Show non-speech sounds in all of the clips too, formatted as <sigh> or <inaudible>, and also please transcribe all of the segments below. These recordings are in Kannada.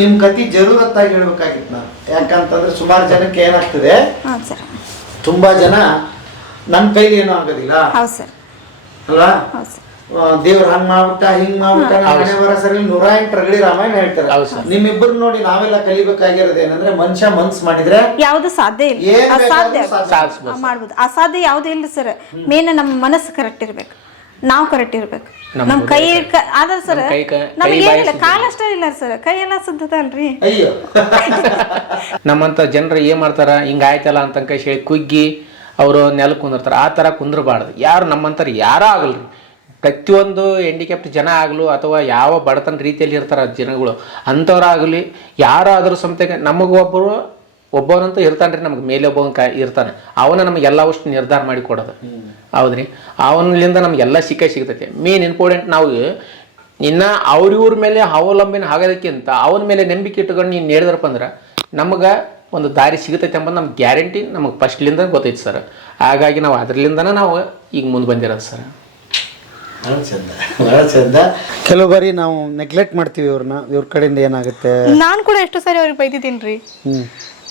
ನಿಮ್ ಕತಿ ಜರೂರತ್ತಾಗಿ ಹೇಳ್ಬೇಕಾಗಿತ್ತು ನಾನು. ಯಾಕಂತಂದ್ರೆ ಸುಮಾರು ಜನಕ್ಕೆ ಏನಾಗ್ತದೆ? ಸರ್. ತುಂಬಾ ಜನ ನನ್ನ ಕೈಲಿ ಏನೂ ಆಗೋದಿಲ್ಲ. ಹೌದು ಸರ್. ಅಲ್ವಾ? ಹೌದು ಸರ್. ದೇವ್ರ ಹಂಗ್ ಮಾಡ್ಬಿಟ್ಟ ಹಿಂಗ್ ಮಾಡ್ಬಿಟ್ಟ ಬರೋ ಸರಿ. ನೂರ ಎಂಟು ರಗಡಿ ರಾಮಾಯಣ ಹೇಳ್ತಾರೆ. ಹೌದು ಸರ್. ನಿಮ್ಮಿಬ್ಬರು ನೋಡಿ ನಾವೆಲ್ಲ ಕಲಿಬೇಕಾಗಿರೋದು ಏನಂದ್ರೆ ಮನುಷ್ಯ ಮನ್ಸ್ ಮಾಡಿದ್ರೆ ಯಾವ್ದು ಸಾಧ್ಯ ಇಲ್ಲ. ಅಸಾಧ್ಯ. ಮಾಡ್ಬೋದು. ಅಸಾಧ್ಯ ಯಾವ್ದು ಇಲ್ಲ ಸರ್. ಮೇನ್ ನಮ್ಮ ಮನಸ್ಸು ಕರೆಕ್ಟ್ ಇರ್ಬೇಕು. ನಾವು ಕರೆಕ್ಟ್ ಇರ್ಬೇಕು. ನಮ್ಮ ಕೈ ಅದ ಆದ್ರೆ ಸರ್ ನಮ್ಮ ಕೈ ಕ- ನಮ್ಗೆ ಏನಿಲ್ಲ ಸುದ್ದಿ. ಅಷ್ಟೇ ಇಲ್ಲ ಸರ್ ಕೈ ಎಲ್ಲ ಸುದ್ದದ ಅಲ್ರಿ ಅಯ್ಯೋ. <laughs> ನಮ್ಮಂತ ಜನರು ಏನ್ ಮಾಡ್ತಾರ ಹಿಂಗ ಆಯ್ತಲ್ಲ ಅಂತ ಹೇಳಿ ಕುಗ್ಗಿ ಅವರು ನೆಲ ಕುಂದಿರ್ತಾರ. ಆ ತರ ಕುಂದ್ರಬಾರ್ದು. ಯಾರು ನಮ್ಮಂತಾರ ಯಾರ ಆಗಲ್ರಿ. ಪ್ರತಿಯೊಂದು ಹ್ಯಾಂಡಿಕ್ಯಾಪ್ಟ್ ಜನ ಆಗಲು ಅಥವಾ ಯಾವ ಬಡತನ ರೀತಿಯಲ್ಲಿ ಇರ್ತಾರ ಜನಗಳು ಅಂಥವ್ರಾಗಲಿ ಯಾರಾದರೂ ಸಮೇತ ನಮಗ ಒಬ್ಬರು ಒಬ್ಬವನಂತೂ ರೀ ನಮ್ಗೆ ಮೇಲೆ ಒಬ್ಬವನ್ ಕ ಇರ್ತಾನೆ. ಅವನ ನಮ್ಗೆ ಎಲ್ಲ ಅಷ್ಟು ನಿರ್ಧಾರ ಮಾಡಿ ಕೊಡೋದು. ಹೌದ್ರಿ? ಅವನಿಂದ ನಮ್ಗೆಲ್ಲ ಸಿಕ್ಕ ಸಿಗ್ತೈತೆ. ಮೇನ್ ಇಂಪಾರ್ಟೆಂಟ್ ನಾವು ಇನ್ನ ಅವ್ರಿವ್ರ ಮೇಲೆ ಅವಲಂಬನೆ ಆಗೋದಕ್ಕಿಂತ ಅವನ ಮೇಲೆ ನಂಬಿಕೆ ಇಟ್ಕೊಂಡು ನೀನು ಹೇಳಿದ್ರಪ್ಪ ಅಂದ್ರೆ ನಮಗೆ ಒಂದು ದಾರಿ ಸಿಗುತ್ತೈತೆ ಎಂಬುದು ನಮ್ಗೆ ಗ್ಯಾರಂಟಿ ನಮಗೆ ಫಸ್ಟ್ಲಿಂದ ಗೊತ್ತೈತೆ ಸರ್. ಹಾಗಾಗಿ ನಾವು ಅದರಲ್ಲಿಂದನೇ ನಾವು ಈಗ ಮುಂದೆ ಬಂದಿರೋದು ಸರ್. ಬಹಳ ಚಂದ ಬಹಳ ಚಂದ. ಕೆಲವು ಬಾರಿ ನಾವು ನೆಗ್ಲೆಕ್ಟ್ ಮಾಡ್ತೀವಿ ಇವ್ರನ್ನ ಇವ್ರ ಕಡೆಯಿಂದ ಏನಾಗುತ್ತೆ? ನಾನು ಕೂಡ ಎಷ್ಟು ಸಾರಿ ಅವ್ರಿಗೆ ಬೈದಿದ್ದೀನಿ ರೀ.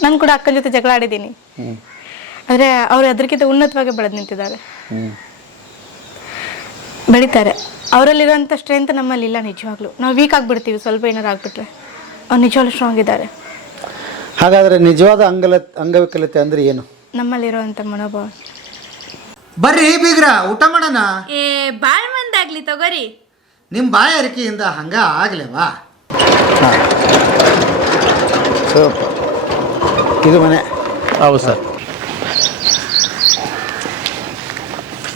ನಾನು ಕೂಡ ಅಕ್ಕನ ಜೊತೆ ಜಗಳ ಆಡಿದ್ದೀನಿ. ಆದರೆ ಅವರು ಅದಕ್ಕಿಂತ ಉನ್ನತವಾಗಿ ಬೆಳೆದು ನಿಂತಿದ್ದಾರೆ. ಬೆಳೀತಾರೆ. ಅವರಲ್ಲಿರೋಂಥ ಸ್ಟ್ರೆಂತ್ ನಮ್ಮಲ್ಲಿ ಇಲ್ಲ ನಿಜವಾಗ್ಲೂ. ನಾವು ವೀಕ್ ಆಗಿಬಿಡ್ತೀವಿ ಸ್ವಲ್ಪ ಏನಾರು ಆಗಿಬಿಟ್ರೆ. ಅವ್ರು ನಿಜವಾಗ್ಲೂ ಸ್ಟ್ರಾಂಗ್ ಇದ್ದಾರೆ. ಹಾಗಾದ್ರೆ ನಿಜವಾದ ಅಂಗಲ ಅಂಗವಿಕಲತೆ ಅಂದ್ರೆ ಏನು? ನಮ್ಮಲ್ಲಿರುವಂಥ ಮನೋಭಾವ. ಬರ್ರಿ ಬೀಗ್ರ ಊಟ ಮಾಡೋಣ? ಏ ಬಾಳ್ ಮಂದಾಗ್ಲಿ ತಗೋರಿ. ನಿಮ್ಮ ಬಾಯ ಅರಿಕೆಯಿಂದ ಹಂಗ ಆಗ್ಲೇವಾ? ಸೂಪರ್. ಇದು ಮನೆ. ಹೌದು ಸರ್.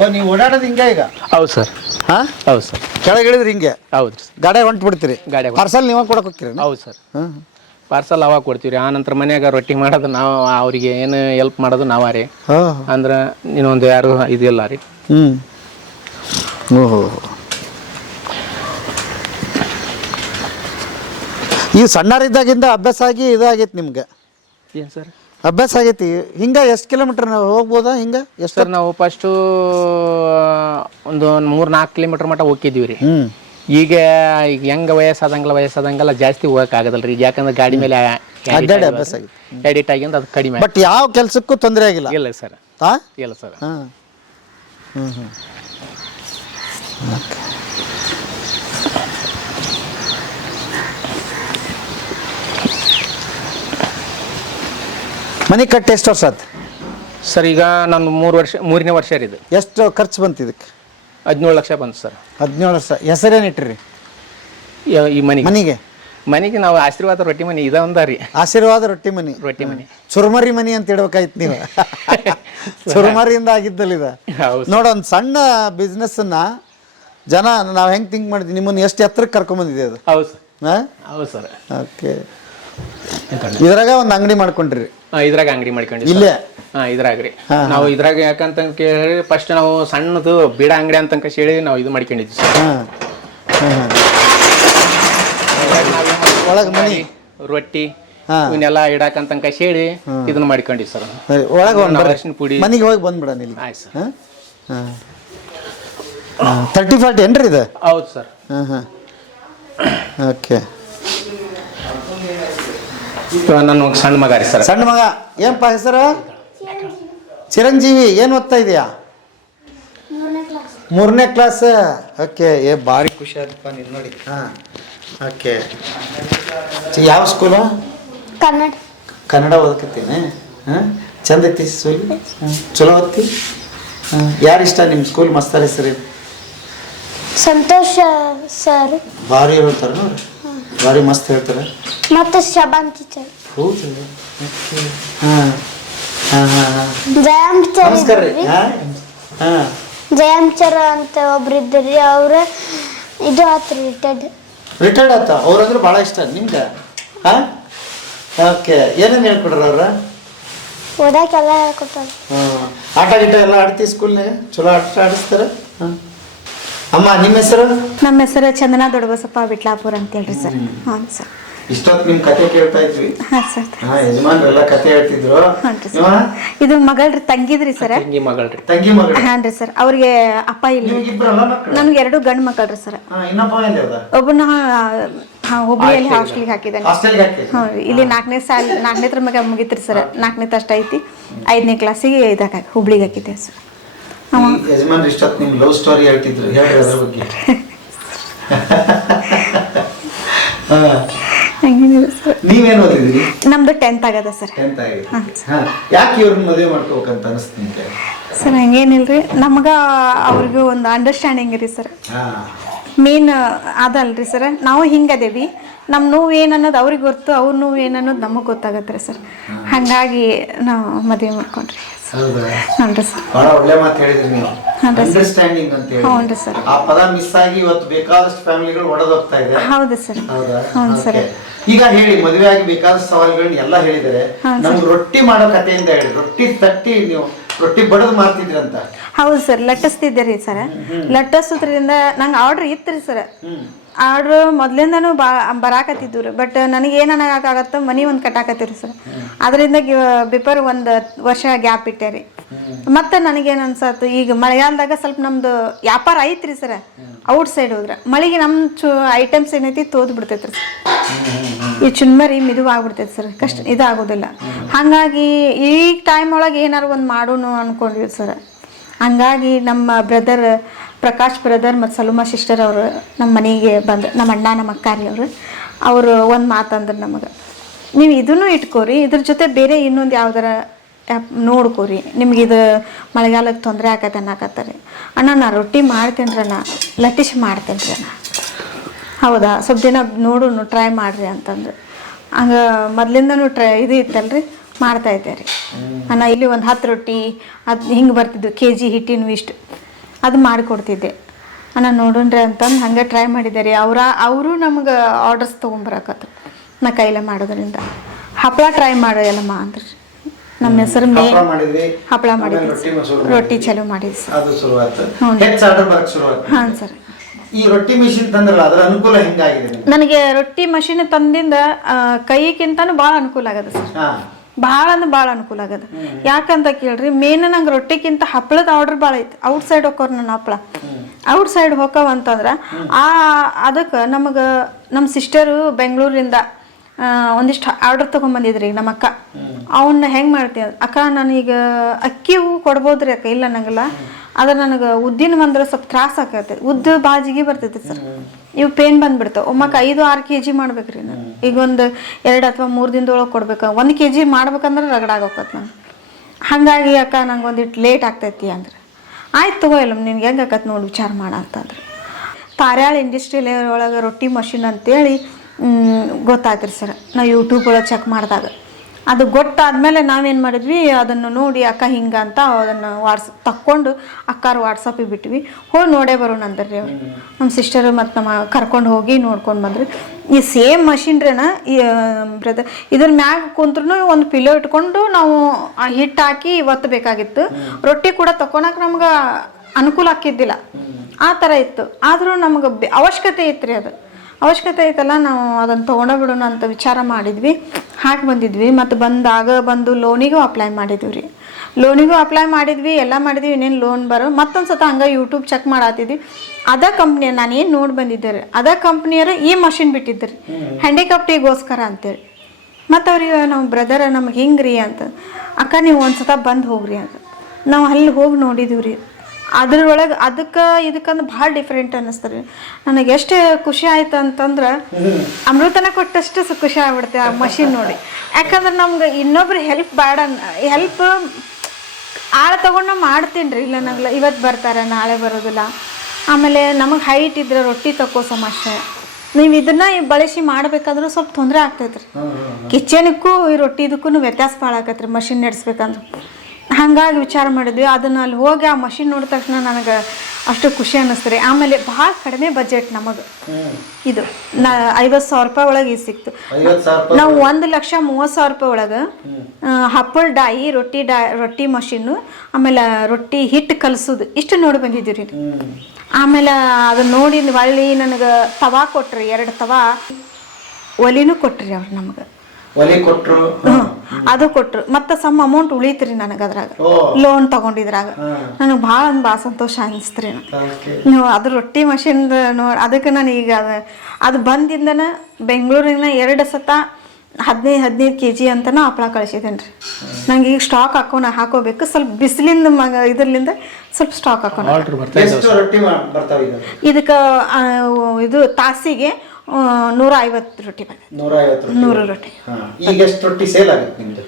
ಓ ನೀವು ಓಡಾಡೋದು ಹಿಂಗೆ ಈಗ? ಹೌದು ಸರ್. ಹಾಂ? ಹೌದು ಸರ್. ಕೆಳಗೆ ಇಳಿದ್ರೆ ಹಿಂಗೆ? ಹೌದು ಸರ್. ಗಾಡಿ ಹೊಂಟು ಬಿಡ್ತೀರಿ ಗಾಡಿ ಪಾರ್ಸಲ್ ನೀವು ಕೊಡಕ್ಕೆ ಹೋಗ್ತೀರಿ ಹೌದು ಸರ್. ಹಾಂ ಪಾರ್ಸಲ್ ಅವಾಗ ಕೊಡ್ತೀವಿ ರೀ ನಂತರ ಮನ್ಯಾಗ ರೊಟ್ಟಿ ಮಾಡೋದು ನಾವು ಅವರಿಗೆ ಏನು ಹೆಲ್ಪ್ ಮಾಡೋದು ನಾವ ರೀ. ಹಾಂ. ಅಂದ್ರೆ ಇನ್ನೊಂದು ಯಾರು ಇದಿಲ್ಲ ರೀ. ಹ್ಞೂ ಓಹೋ. ಈ ಸಣ್ಣರಿದ್ದಾಗಿಂದ ಅಭ್ಯಾಸ ಆಗಿ ಇದಾಗೈತೆ ನಿಮ್ಗೆ. ಏನು ಸರ್? ಅಭ್ಯಾಸ ಆಗೈತಿ. ಹಿಂಗೆ ಎಷ್ಟು ಕಿಲೋಮೀಟ್ರ್ ನಾವು ಹೋಗ್ಬೋದಾ? ಹಿಂಗೆ ಎಷ್ಟು ಸರ್ ನಾವು ಫಸ್ಟು ಒಂದು ಮೂರು ನಾಲ್ಕು ಕಿಲೋಮೀಟ್ರ್ ಮಟ್ಟ ಹೋಗಿದ್ದೀವಿ ರೀ. ಹ್ಞೂ ಈಗ ಈಗ ಹೆಂಗ ವಯಸ್ಸಾದಂಗಲ್ಲ ವಯಸ್ಸಾದಂಗಲ್ಲ ಜಾಸ್ತಿ ಹೋಗಕ್ ಆಗದಲ್ರಿ. ಈಗ ಯಾಕಂದ್ರೆ ಗಾಡಿ ಮೇಲೆ ಅಡ್ಡಾಡಿ ಅಭ್ಯಾಸ ಆಗಿತ್ತು. ಎಡಿಟ್ ಆಗಿಂದ ಅದು ಕಡಿಮೆ ಬಟ್ ಯಾವ ಕೆಲಸಕ್ಕೂ ತೊಂದರೆ ಆಗಿಲ್ಲ. ಇಲ್ಲ ಸರ್. ಹಾಂ ಇಲ್ಲ ಸರ್. ಹಾಂ. ಹ್ಞೂ ಹ್ಞೂ ಮನೆ ಕಟ್ಟಿ ಎಷ್ಟು ವರ್ಷ ಆಯ್ತು? ಸರ್ ಈಗ ನಾನು ಮೂರು ವರ್ಷ ಮೂರನೇ ವರ್ಷ ರೀ ಇದು ಎಷ್ಟು ಖರ್ಚು ಬಂತು ಇದಕ್ಕೆ? ಹದಿನೇಳು ಲಕ್ಷ ಬಂತು ಸರ್. ಹದಿನೇಳು ವರ್ಷ ಹೆಸರೇನು ಇಟ್ಟಿರಿ? ಯ- ಈ ಮನೆಗೆ. ಮನೆಗೆ? ಮನೆಗೆ ನಾವು ಆಶೀರ್ವಾದ ರೊಟ್ಟಿ ಮನೆ ಇದ ಒಂದ ರೀ. ಆಶೀರ್ವಾದ ರೊಟ್ಟಿ ಮನೆ. ರೊಟ್ಟಿ ಮನೆ. ಚುರುಮರಿ ಮನಿ ಅಂತ ಇಡ್ಬೇಕಾಯ್ತು ನೀವು. <laughs> ಚುರುಮರಿಯಿಂದ ಆಗಿದ್ದಲ್ಲ ಇದು. ಹೌದು. ನೋಡ ಒಂದು ಸಣ್ಣ ಬಿಸ್ನೆಸ್ಸನ್ನ ಜನ ನಾವು ಹೆಂಗೆ ಥಿಂಕ್ ಮಾಡಿದ್ವಿ? ನಿಮ್ಮನ್ನು ಎಷ್ಟು ಎತ್ತರಕ್ಕೆ ಕರ್ಕೊಂಬಂದಿದೆ ಅದು? ಹೌದು ಸರ್. ಹಾಂ? ಹೌದು ಸರ್. ಓಕೆ ಇದ್ರಾಗ ಒಂದು ಅಂಗಡಿ ಮಾಡ್ಕೊಂಡ್ರಿ. ಇದ್ರಾಗ ಅಂಗಡಿ ಮಾಡ್ಕೊಂಡಿದ್ವಿ ಇಲ್ಲೇ? ಹಾ ಇದ್ರಾಗ ರೀ. ನಾವು ಇದ್ರಾಗ ಯಾಕಂತ ಕೇಳಿ ಫಸ್ಟ್ ನಾವು ಸಣ್ಣದು ಬೀಡ ಅಂಗಡಿ ಅಂತ ಹೇಳಿ ನಾವು ಇದು ಮಾಡ್ಕೊಂಡಿದ್ವಿ ಸರ್. ಹಾಂ ಒಳಗೆ ಮನಿ. ರೊಟ್ಟಿ ಹಾ. ಇವನ್ನೆಲ್ಲ ಇಡಾಕಂತ ಹೇಳಿ ಇದನ್ನ ಮಾಡ್ಕೊಂಡಿವಿ ಸರ್. ಸರಿ ಒಳಗೆ ಒಂದು ನಾವು ಅರಿಶಿನ ಪುಡಿ. ಮನೆಗೆ ಹೋಗಿ ಬಂದ್ಬಿಡೋಣ ಇಲ್ಲಿ. ಆಯ್ತು ಸರ್. ಹಾಂ ಹಾಂ. ತರ್ಟಿ ಫಾರ್ಟಿ ಏನ್ರಿ ಇದು? ಹೌದು ಸರ್. ಹಾಂ ಹಾಂ. ಓಕೆ ನನ್ನ ಸಣ್ಣ ಮಗ ರೀ ಸರ್ ಸಣ್ಣ ಮಗ ಏನಪ್ಪ ಹೆಸರು? ಚಿರಂಜೀವಿ ಏನು ಓದ್ತಾ ಇದೆಯಾ? ಮೂರನೇ ಕ್ಲಾಸ್ ಓಕೆ ಏ ಭಾರಿ ಖುಷಿ ಆಯ್ತಪ್ಪ ನೀನು ನೋಡಿ. ಹಾಂ ಓಕೆ ಯಾವ ಸ್ಕೂಲು ಕನ್ನಡ. ಕನ್ನಡ ಓದಕತ್ತೀನಿ. ಹಾಂ ಚಂದ ಐತಿ ಸ್ಕೂಲ್ ಚಲೋ ಓದ್ತಿ? ಹಾಂ ಯಾರು ಇಷ್ಟ ನಿಮ್ಮ ಸ್ಕೂಲ್ ಮಸ್ತಾರ ಹೆಸರು ಸಂತೋಷ ಸರ್ ಭಾರಿ ಹೇಳ್ತಾರೆ ನೋಡಿ ಭಾರಿ ಮಸ್ತ್ ಹೇಳ್ತಾರೆ. ಮತ್ತೆ ಶಬಾನ್ ಟೀಚರ್ ಹೌದು ಓಕೆ ಹಾಂ ಹಾಂ ಹಾಂ ಹಾಂ. ಜಯಾಂಚರ್ ನಮಸ್ಕಾರ ರೀ. ಹಾಂ ಹಾಂ. ಟೀಚರ್ ಅಂತ ಒಬ್ರು ಇದ್ರಿ ಅವ್ರ ಇದು ಆತ್ರಿ ರಿಟೈರ್ಡ್ ರಿಟೈರ್ಡ್ ಆತ? ಅವ್ರಂದ್ರೆ ಭಾಳ ಇಷ್ಟ ನಿಮ್ಗೆ? ಹಾಂ? ಓಕೆ ಏನೇನು ಹೇಳ್ಕೊಡ್ರ ಅವ್ರ? ಓದಾಕೆಲ್ಲ ಹೇಳ್ಕೊಟ್ಟಾರ ಹಾಂ ಆಟ ಗೀಟ ಎಲ್ಲ ಆಡ್ತಿ ಸ್ಕೂಲ್ನಾಗ ಚಲೋ ಆಟ ಆಡಿಸ್ತಾರೆ? ಹಾಂ. ಅಮ್ಮ ನಿಮ್ಮ ಹೆಸರು? ನಮ್ಮ ಹೆಸರು ಚಂದನಾ ದೊಡ್ಡಬಸಪ್ಪ ಬಿಟ್ಲಾಪುರ ಅಂತ ಹೇಳ್ರಿ ಸರ್ ಹಾಂ ಸರ್. ಇಷ್ಟೊತ್ತು ನಿಮ್ ಕತೆ ಕೇಳ್ತಾ ಇದ್ವಿ. ಹಾಂ ಸರ್. ಹಾ ಯಜಮಾನ್ರೆಲ್ಲ ಕತೆ ಹೇಳ್ತಿದ್ರು. ಹಾನ್ರಿ ಇವ ಇದು ಮಗಳ್ರಿ ತಂಗಿದ್ರಿ ಸರ್. ತಂಗಿ ಮಗಳ್ರಿ. ತಂಗಿ ಮಗಳು. ಹಾನ್ರಿ ಸರ್. ಅವ್ರಿಗೆ ಅಪ್ಪ ಇಲ್ಲ. ನಿಮ್ಗಿಬ್ರಲ್ಲ ಮಕ್ಕಳು? ನಮ್ಗೆ ಎರಡು ಗಂಡು ಮಕ್ಕಳ್ರಿ ಸರ್. ಹಾ ಇನ್ನೊಬ್ಬ ಎಲ್ಲಿ ಅದ? ಒಬ್ಬನ ಹಾ ಹುಬ್ಳಿಯಲ್ಲಿ ಹಾಸ್ಟೆಲ್ಗೆ. ಹಾಕಿದ್ದಾನೆ. ಹಾಸ್ಟೆಲ್ಗೆ ಹಾಕಿದ್ರು ಹ್ಞೂ ರೀ. ಇಲ್ಲಿ ನಾಲ್ಕನೇ ಸಾಲ ನಾಲ್ಕನೇ ತರ ಮಗ ಮುಗಿತ್ರಿ ಸರ್. ನಾಲ್ಕನೇ ತಷ್ಟ ಐತಿ. ಐದನೇ ಕ್ಲಾಸಿಗೆ ಇದಾಗ ಹುಬ್ಳಿಗೆ ಹಾಕಿದ್ದೆ ಸರ್. ಯಜಮಾನ್ ಇಷ್ಟೊತ್ತು ನಿಮ್ ಲವ್ ಸ್ಟೋರಿ ಹೇಳ್ತಿದ್ರು ಹೇಳಿ ಅದ್ರ ಬಗ್ಗೆ. ನೀವೇನ್ ಓದಿದ್ರಿ ನಮ್ದು ಟೆಂತ್ ಆಗದ ಸರ್. ಟೆಂತ್ ಆಗಿದೆ ಹಾ. ಯಾಕೆ ಇವ್ರನ್ನ ಮದುವೆ ಮಾಡ್ಕೋಬೇಕಂತ ಅನಿಸ್ತು ನಿಮ್ಗೆ? ಸರ್ ಹಂಗೇನಿಲ್ರಿ. ನಮ್ಗೆ ಅವ್ರಿಗೂ ಒಂದು ಅಂಡರ್ಸ್ಟ್ಯಾಂಡಿಂಗ್ ರೀ ಸರ್. ಹಾ. ಮೇನ್ ಅದಲ್ರಿ ಸರ್. ನಾವು ಹಿಂಗದೇವಿ ನಮ್ಮ ನೋವು ಏನು ಅನ್ನೋದು ಅವ್ರಿಗೆ ಗೊತ್ತು ಅವ್ರ ನೋವು ಏನು ಅನ್ನೋದು ನಮಗೆ ಗೊತ್ತಾಗತ್ತೆ ರೀ ಸರ್. ಹಾಗಾಗಿ ನಾವು ಮದುವೆ ಮಾಡ್ಕೊಂಡ್ರಿ. ಬಹಳ ಒಳ್ಳೆ ಮಾತು ಹೇಳಿದ್ರಿ ನೀವು. ಅಂಡರ್ಸ್ಟ್ಯಾಂಡಿಂಗ್ ಅಂತ ಹೇಳಿ. ಹೌದು ಸರ್. ಆ ಪದ ಮಿಸ್ ಆಗಿ ಇವತ್ತು ಬೇಕಾದಷ್ಟು ಫ್ಯಾಮಿಲಿಗಳು ಒಡೆದೋಗ್ತಾ ಇದೆ. ಹೌದು ಸರ್. ಹೌದಾ? ಹೌದು ಸರ್. Okay. ಈಗ ಹೇಳಿ ಮದುವೆ ಆಗಿ ಬೇಕಾದಷ್ಟು ಸವಾಲುಗಳನ್ನ ಎಲ್ಲ ಹೇಳಿದರೆ ನಮ್ಗೆ ರೊಟ್ಟಿ ಮಾಡೋ ಕಥೆಯಿಂದ ಹೇಳಿ ರೊಟ್ಟಿ ತಟ್ಟಿ ನೀವು ರೊಟ್ಟಿ ಬಡದು ಮಾಡ್ತಿದ್ರಿ ಅಂತ. ಹೌದು ಸರ್. ಲಟ್ಟಿಸ್ತಿದ್ದೆ ರೀ ಸರ್. ಲಟ್ಟಿಸೋದ್ರಿಂದ ನಂಗೆ ಆರ್ಡ್ರ್ ಇತ್ತು ರೀ ಸರ್. ಆರ್ಡ್ರ್ ಮೊದ್ಲಿಂದನೂ ಬಾ ಬರಾಕತ್ತಿದ್ದು ರೀ ಬಟ್ ನನಗೆ ಏನು ಅನ್ನೋಕ್ಕಾಗತ್ತ ಮನಿ ಒಂದು ಕಟ್ಟಾಕತ್ತೀವಿ ಸರ್. ಅದರಿಂದ ಬಿಪರ್ ಒಂದು ವರ್ಷ ಗ್ಯಾಪ್ ಇಟ್ಟೆ ರೀ ಮತ್ತೆ ನನಗೇನು ಅನ್ಸತ್ತು, ಈಗ ಮಳೆಗಾಲದಾಗ ಸ್ವಲ್ಪ ನಮ್ಮದು ವ್ಯಾಪಾರ ಐತ್ರಿ ಸರ್. ಔಟ್ ಸೈಡ್ ಹೋದ್ರೆ. ಮಳೆಗೆ ನಮ್ಮ ಚು, ಐಟಮ್ಸ್ ಏನೈತಿ ತೋದ್ ಬಿಡ್ತೈತ್ರಿ ಸರ್. ಈ ಚುನ್ಮರಿ ಮಿದು ಆಗ್ಬಿಡ್ತೈತೆ ಸರ್. ಕಷ್ಟ, ಇದಾಗೋದಿಲ್ಲ. ಹಾಗಾಗಿ ಈ ಟೈಮ್ ಒಳಗೆ ಏನಾರು ಒಂದು ಮಾಡೋಣ ಅನ್ಕೊಂಡಿವಿ ಸರ್. ಹಂಗಾಗಿ ನಮ್ಮ ಬ್ರದರ್ ಪ್ರಕಾಶ್ ಬ್ರದರ್ ಮತ್ತು ಸಲುಮಾ ಸಿಸ್ಟರ್ ಅವರು ನಮ್ಮ ಮನೆಗೆ ಬಂದು ನಮ್ಮ ಅಣ್ಣ ನಮ್ಮ ಅಕ್ಕಾರಿ ಅವರು ಅವರು ಒಂದು ಮಾತಂದ್ರೆ ನಮಗೆ. ನೀವು ಇದನ್ನು ಇಟ್ಕೋರಿ, ಇದ್ರ ಜೊತೆ ಬೇರೆ ಇನ್ನೊಂದು ಯಾವ್ದಾರ ಆ್ಯಪ್ ನೋಡ್ಕೋರಿ. ನಿಮ್ಗೆ ಇದು ಮಳೆಗಾಲಕ್ಕೆ ತೊಂದರೆ ಆಗತ್ತೆ ಅನ್ನಕತ್ತಾರೆ. ಅಣ್ಣ, ನಾ ರೊಟ್ಟಿ ಮಾಡ್ತೇನೆ ಅಣ್ಣ ಲಟ್ಟಿಸ್ ಮಾಡ್ತೇನೆ ಅಣ್ಣ ಹೌದಾ? ಸ್ವಲ್ಪ ದಿನ ನೋಡು ಟ್ರೈ ಮಾಡ್ರಿ ಅಂತಂದ್ರೆ ಹಂಗೆ ಮೊದಲಿಂದನೂ ಟ್ರೈ ಇದು ಇತ್ತಲ್ರಿ, ಮಾಡ್ತಾ ಇದ್ದೆ ರೀ ಅಣ್ಣ, ಇಲ್ಲಿ ಒಂದು ಹತ್ತು ರೊಟ್ಟಿ, ಅದು ಹಿಂಗೆ ಬರ್ತಿದ್ದು ಕೆ ಜಿ ಹಿಟ್ಟಿನೂ ಇಷ್ಟು. ಅದು ಮಾಡಿಕೊಡ್ತಿದ್ದೆ. ಅಣ್ಣ ನೋಡೋಣ್ರಿ ಅಂತಂದು ಹಂಗೆ ಟ್ರೈ ಮಾಡಿದ್ದೆ ರೀ ಅವರ ಅವರು ನಮ್ಗೆ ಆರ್ಡರ್ಸ್ ತೊಗೊಂಬರಕತ್ರು ನಾ ಕೈಲೇ ಮಾಡೋದ್ರಿಂದ. ಹಪ್ಪಳ ಟ್ರೈ ಮಾಡೋ ಎಲ್ಲಮ್ಮ ಅಂದ್ರಿ. ನಮ್ಮ ಹೆಸರು ಮೇ ಹಪ್ಪಳ ಮಾಡಿದ್ರಿ? ಮಾಡಿದ್ವಿ. ರೊಟ್ಟಿ ಚಾಲೂ ಮಾಡಿದ್ವಿ ಹ್ಞೂ. ಹಾಂ ಸರ್. ಈ ರೊಟ್ಟಿ ಮಿಷಿನ್ ತಂದ್ರಲ್ಲ ಅದರ ಅನುಕೂಲ ಹೆಂಗಾಗಿದೆ ನನಗೆ ರೊಟ್ಟಿ ಮಷಿನ್ ತಂದಿಂದ ಕೈಗಿಂತನೂ ಭಾಳ ಅನುಕೂಲ ಆಗದ ಸರ್. ಹಾ. ಭಾಳ ಅಂದ್ರೆ ಭಾಳ ಅನುಕೂಲ ಆಗದ. ಯಾಕಂತ ಕೇಳ್ರಿ ಮೇನ್ ನಂಗೆ ರೊಟ್ಟಿಗಿಂತ ಹಪ್ಪಳದ ಆರ್ಡರ್ ಭಾಳ ಐತಿ. ಔಟ್ ಸೈಡ್ ಹೋಗೋರ್ ನನ್ನ ಹಪ್ಪಳ. ಔಟ್ ಸೈಡ್ ಅಂತಂದ್ರೆ, ಆ, ಅದಕ್ಕೆ ನಮಗೆ ನಮ್ಮ ಸಿಸ್ಟರು ಬೆಂಗಳೂರಿಂದ ಒಂದಿಷ್ಟು ಆರ್ಡರ್ ತೊಗೊಂಬಂದಿದ್ರಿ ನಮ್ಮ ಅಕ್ಕ. ಅವನ್ನ ಹೆಂಗೆ ಮಾಡ್ತೀವಿ ಅಕ್ಕ, ನಾನೀಗ ಅಕ್ಕಿ ಹೂ ಕೊಡ್ಬೋದ್ರಿ ಅಕ್ಕ, ಇಲ್ಲ ನಂಗಲ್ಲ. ಆದ್ರೆ ನನಗೆ ಉದ್ದಿನ ಬಂದ್ರೆ ಸ್ವಲ್ಪ ತ್ರಾಸ ಆಕೈತೆ. ಉದ್ದು ಬಾಜಿಗೆ ಬರ್ತೈತಿ ಸರ್. ಇವು ಪೇನ್ ಬಂದ್ಬಿಡ್ತಾವೆ ಒಮ್ಮಕ್ಕೆ ಐದು ಆರು ಕೆ ಜಿ ಮಾಡ್ಬೇಕ್ರಿ ನಾನು ಈಗ ಒಂದು ಎರಡು ಅಥವಾ ಮೂರು ದಿನದೊಳಗೆ ಕೊಡ್ಬೇಕು. ಒಂದು ಕೆ ಜಿ ಮಾಡ್ಬೇಕಂದ್ರೆ ರಗಡಾಗೋಕತ್ ನಾನು. ಹಾಗಾಗಿ ಅಕ್ಕ ನಂಗೆ ಒಂದಿಟ್ಟು ಲೇಟ್ ಆಗ್ತೈತಿ ಅಂದ್ರೆ. ಆಯ್ತು ತಗೋ ಇಲ್ಲ ನಿನ್ಗೆ ಹೆಂಗೆ ಆಕತ್ ನೋಡಿ ವಿಚಾರ ಮಾಡ ಅಂತಂದ್ರೆ ಇಂಡಸ್ಟ್ರಿ ಇಂಡಸ್ಟ್ರಿಯಲ್ ಒಳಗೆ ರೊಟ್ಟಿ ಮಷಿನ್ ಅಂತೇಳಿ ಗೊತ್ತಾಯ್ತು ರೀ ಸರ್. ನಾ ಯೂಟ್ಯೂಬ್ ಒಳಗೆ ಚೆಕ್ ಮಾಡಿದಾಗ. ಅದು ಗೊತ್ತಾದಮೇಲೆ ನಾವೇನು ಮಾಡಿದ್ವಿ, ಅದನ್ನು ನೋಡಿ ಅಕ್ಕ ಹಿಂಗೆ ಅಂತ ಅದನ್ನು ವಾಟ್ಸ್ ತಕ್ಕೊಂಡು ಅಕ್ಕಾರು ವಾಟ್ಸಪ್ಪಿಗೆ ಬಿಟ್ವಿ. ಹೋಗಿ ನೋಡೇ ಬರೋಣ ಅಂದ್ರಿ ಅವ್ರು. ನಮ್ಮ ಸಿಸ್ಟರ್ ಮತ್ತು ನಮ್ಮ ಕರ್ಕೊಂಡು ಹೋಗಿ ನೋಡ್ಕೊಂಡು ಬಂದ್ರಿ. ಈ ಸೇಮ್ ಮಷಿನ್ರೇನ ಈ ಬ್ರದರ್ ಇದ್ರ ಮ್ಯಾಗ ಕುಂತ್ರು ಒಂದು ಪಿಲೋ ಇಟ್ಕೊಂಡು ನಾವು ಹಿಟ್ಟು ಹಾಕಿ ಒತ್ತಬೇಕಾಗಿತ್ತು ರೊಟ್ಟಿ ಕೂಡ ತಕೊಳಕ್ಕೆ ನಮ್ಗೆ ಅನುಕೂಲ ಆಕಿದ್ದಿಲ್ಲ ಆ ಥರ ಇತ್ತು. ಆದರೂ ನಮ್ಗೆ ಅವಶ್ಯಕತೆ ಇತ್ತು ರೀ ಅದು. ಅವಶ್ಯಕತೆ ಐತಲ್ಲ, ನಾವು ಅದನ್ನು ತೊಗೊಂಡ ಬಿಡೋಣ ಅಂತ ವಿಚಾರ ಮಾಡಿದ್ವಿ. ಹಾಕಿ ಬಂದಿದ್ವಿ. ಮತ್ತು ಬಂದಾಗ ಬಂದು ಲೋನಿಗೂ ಅಪ್ಲೈ ಮಾಡಿದ್ವಿ ರೀ. ಲೋನಿಗೂ ಅಪ್ಲೈ ಮಾಡಿದ್ವಿ, ಎಲ್ಲ ಮಾಡಿದ್ವಿ, ಇನ್ನೇನು ಲೋನ್ ಬರೋ, ಮತ್ತೊಂದು ಸತ ಹಂಗೆ ಯೂಟ್ಯೂಬ್ ಚೆಕ್ ಮಾಡತ್ತಿದ್ವಿ ಅದ ಕಂಪ್ನಿ ನಾನು ಏನು ನೋಡಿ ಬಂದಿದ್ದೆ ರೀ. ಅದ ಕಂಪ್ನಿಯರ ಈ ಮಷಿನ್ ಬಿಟ್ಟಿದ್ದರು ಹ್ಯಾಂಡಿಕಾಪ್ಟಿಗೋಸ್ಕರ ಅಂತೇಳಿ. ಮತ್ತು ಅವ್ರಿಗೆ, ನಾವು ಬ್ರದರ್ ನಮ್ಗೆ ಹಿಂಗೆ ರೀ ಅಂತ. ಅಕ್ಕ, ನೀವು ಒಂದು ಸತ ಬಂದು ಹೋಗ್ರಿ ಅಂತ. ನಾವು ಅಲ್ಲಿ ಹೋಗಿ ನೋಡಿದ್ವಿ ರೀ. ಅದ್ರೊಳಗೆ ಅದಕ್ಕೆ ಇದಕ್ಕಂದು ಭಾಳ ಡಿಫ್ರೆಂಟ್ ಅನ್ನಿಸ್ತಾರೆ ನನಗೆ ಎಷ್ಟು ಖುಷಿ ಆಯ್ತು ಅಂತಂದ್ರೆ ಅಮೃತನ ಕೊಟ್ಟಷ್ಟು ಖುಷಿ ಆಗ್ಬಿಡುತ್ತೆ ಆ ಮಷಿನ್ ನೋಡಿ. ಯಾಕಂದ್ರೆ ನಮ್ಗೆ ಇನ್ನೊಬ್ರು ಹೆಲ್ಪ್ ಬೇಡ ಹೆಲ್ಪ್ ಆಳ ತಗೊಂಡು ನಾವು ಮಾಡ್ತೀನಿ ರೀ ಇಲ್ಲ ನಂಗೆ ಇವತ್ತು ಬರ್ತಾರೆ ನಾಳೆ ಬರೋದಿಲ್ಲ. ಆಮೇಲೆ ನಮಗೆ ಹೈಟ್ ಇದ್ರೆ ರೊಟ್ಟಿ ತಕ್ಕೋ ಸಮಸ್ಯೆ ನೀವು ಇದನ್ನ ಬಳಸಿ ಮಾಡ್ಬೇಕಾದ್ರೂ ಸ್ವಲ್ಪ ತೊಂದರೆ ಆಗ್ತೈತ್ರಿ. ರೀ ಕಿಚನಕ್ಕೂ ಈ ರೊಟ್ಟಿ ಇದಕ್ಕೂ ವ್ಯತ್ಯಾಸ ಭಾಳ ಆಗತ್ತೆ ರೀ ಮಷಿನ್ ನಡೆಸ್ಬೇಕಂದ್ರೆ. ಹಾಗಾಗಿ ವಿಚಾರ ಮಾಡಿದ್ವಿ. ಅದನ್ನ ಅಲ್ಲಿ ಹೋಗಿ ಆ ಮಷಿನ್ ನೋಡಿದ ತಕ್ಷಣ ನನಗೆ ಅಷ್ಟು ಖುಷಿ ಅನ್ನಿಸ್ತು ರೀ. ಆಮೇಲೆ ಭಾಳ ಕಡಿಮೆ ಬಜೆಟ್ ನಮಗೆ. ಇದು ನಾ ಐವತ್ತು ಸಾವಿರ ರೂಪಾಯಿ ಒಳಗೆ ಇದು ಸಿಕ್ತು. ನಾವು ಒಂದು ಲಕ್ಷ ಮೂವತ್ತು ಸಾವಿರ ರೂಪಾಯಿ ಒಳಗೆ ಹಪ್ಪಳ ಡಾಯಿ ರೊಟ್ಟಿ ಡಾ ರೊಟ್ಟಿ ಮಷಿನ್ನು ಆಮೇಲೆ ರೊಟ್ಟಿ ಹಿಟ್ಟು ಕಲಸೋದು. ಇಷ್ಟು ನೋಡಿ ಬಂದಿದ್ದೀವಿ ರೀ. ಆಮೇಲೆ ಅದನ್ನ ನೋಡಿ ಹೊಳ್ಳಿ ನನಗೆ ತವಾ ಕೊಟ್ರಿ. ಎರಡು ತವಾ ಒಲಿನೂ ಕೊಟ್ರಿ ಅವ್ರು ನಮ್ಗೆ. ಒಲೆ ಕೊಟ್ರು? ಅದು ಕೊಟ್ರು. ಮತ್ತೆ ಸಮ್ ಅಮೌಂಟ್ ಉಳಿತ್ರಿ ನನಗೆ ಅದ್ರಾಗ. ಲೋನ್ ತಗೊಂಡಿದ್ರಾಗ. ನನಗೆ ಭಾಳ ಒಂದು ಭಾಳ ಸಂತೋಷ ಅನಿಸ್ತ್ರಿ ನೀವು ಅದು ರೊಟ್ಟಿ ಮಷಿನ್ ನೋಡಿ ಅದಕ್ಕೆ ನಾನು ಈಗ ಅದು ಅದು ಬಂದಿಂದನ ಬೆಂಗಳೂರಿನ ಎರಡು ಸತ ಹದಿನೈದು ಹದಿನೈದು ಕೆ ಜಿ ಅಂತನೂ ಹಪ್ಪಳ ಕಳಿಸಿದ್ದೇನೆ ರೀ ನಂಗೆ ಈಗ ಸ್ಟಾಕ್ ಹಾಕೋಣ ಹಾಕೋಬೇಕು. ಸ್ವಲ್ಪ ಬಿಸಿಲಿಂದ ಮಗ ಇದರ್ಲಿಂದ ಸ್ವಲ್ಪ ಸ್ಟಾಕ್ ಹಾಕೋಣ. ಇದಕ್ಕೆ ಇದು ತಾಸಿಗೆ ನೂರ ಐವತ್ತು ರೊಟ್ಟಿ ಬರ್ತದೆ ನೂರ ಐವತ್ತು ರೊಟ್ಟಿ. ನೂರು ರೊಟ್ಟಿ. ಹಾ ಈಗ ಎಷ್ಟು ರೊಟ್ಟಿ ಸೇಲ್ ಆಗುತ್ತೆ ನಿಮ್ದು?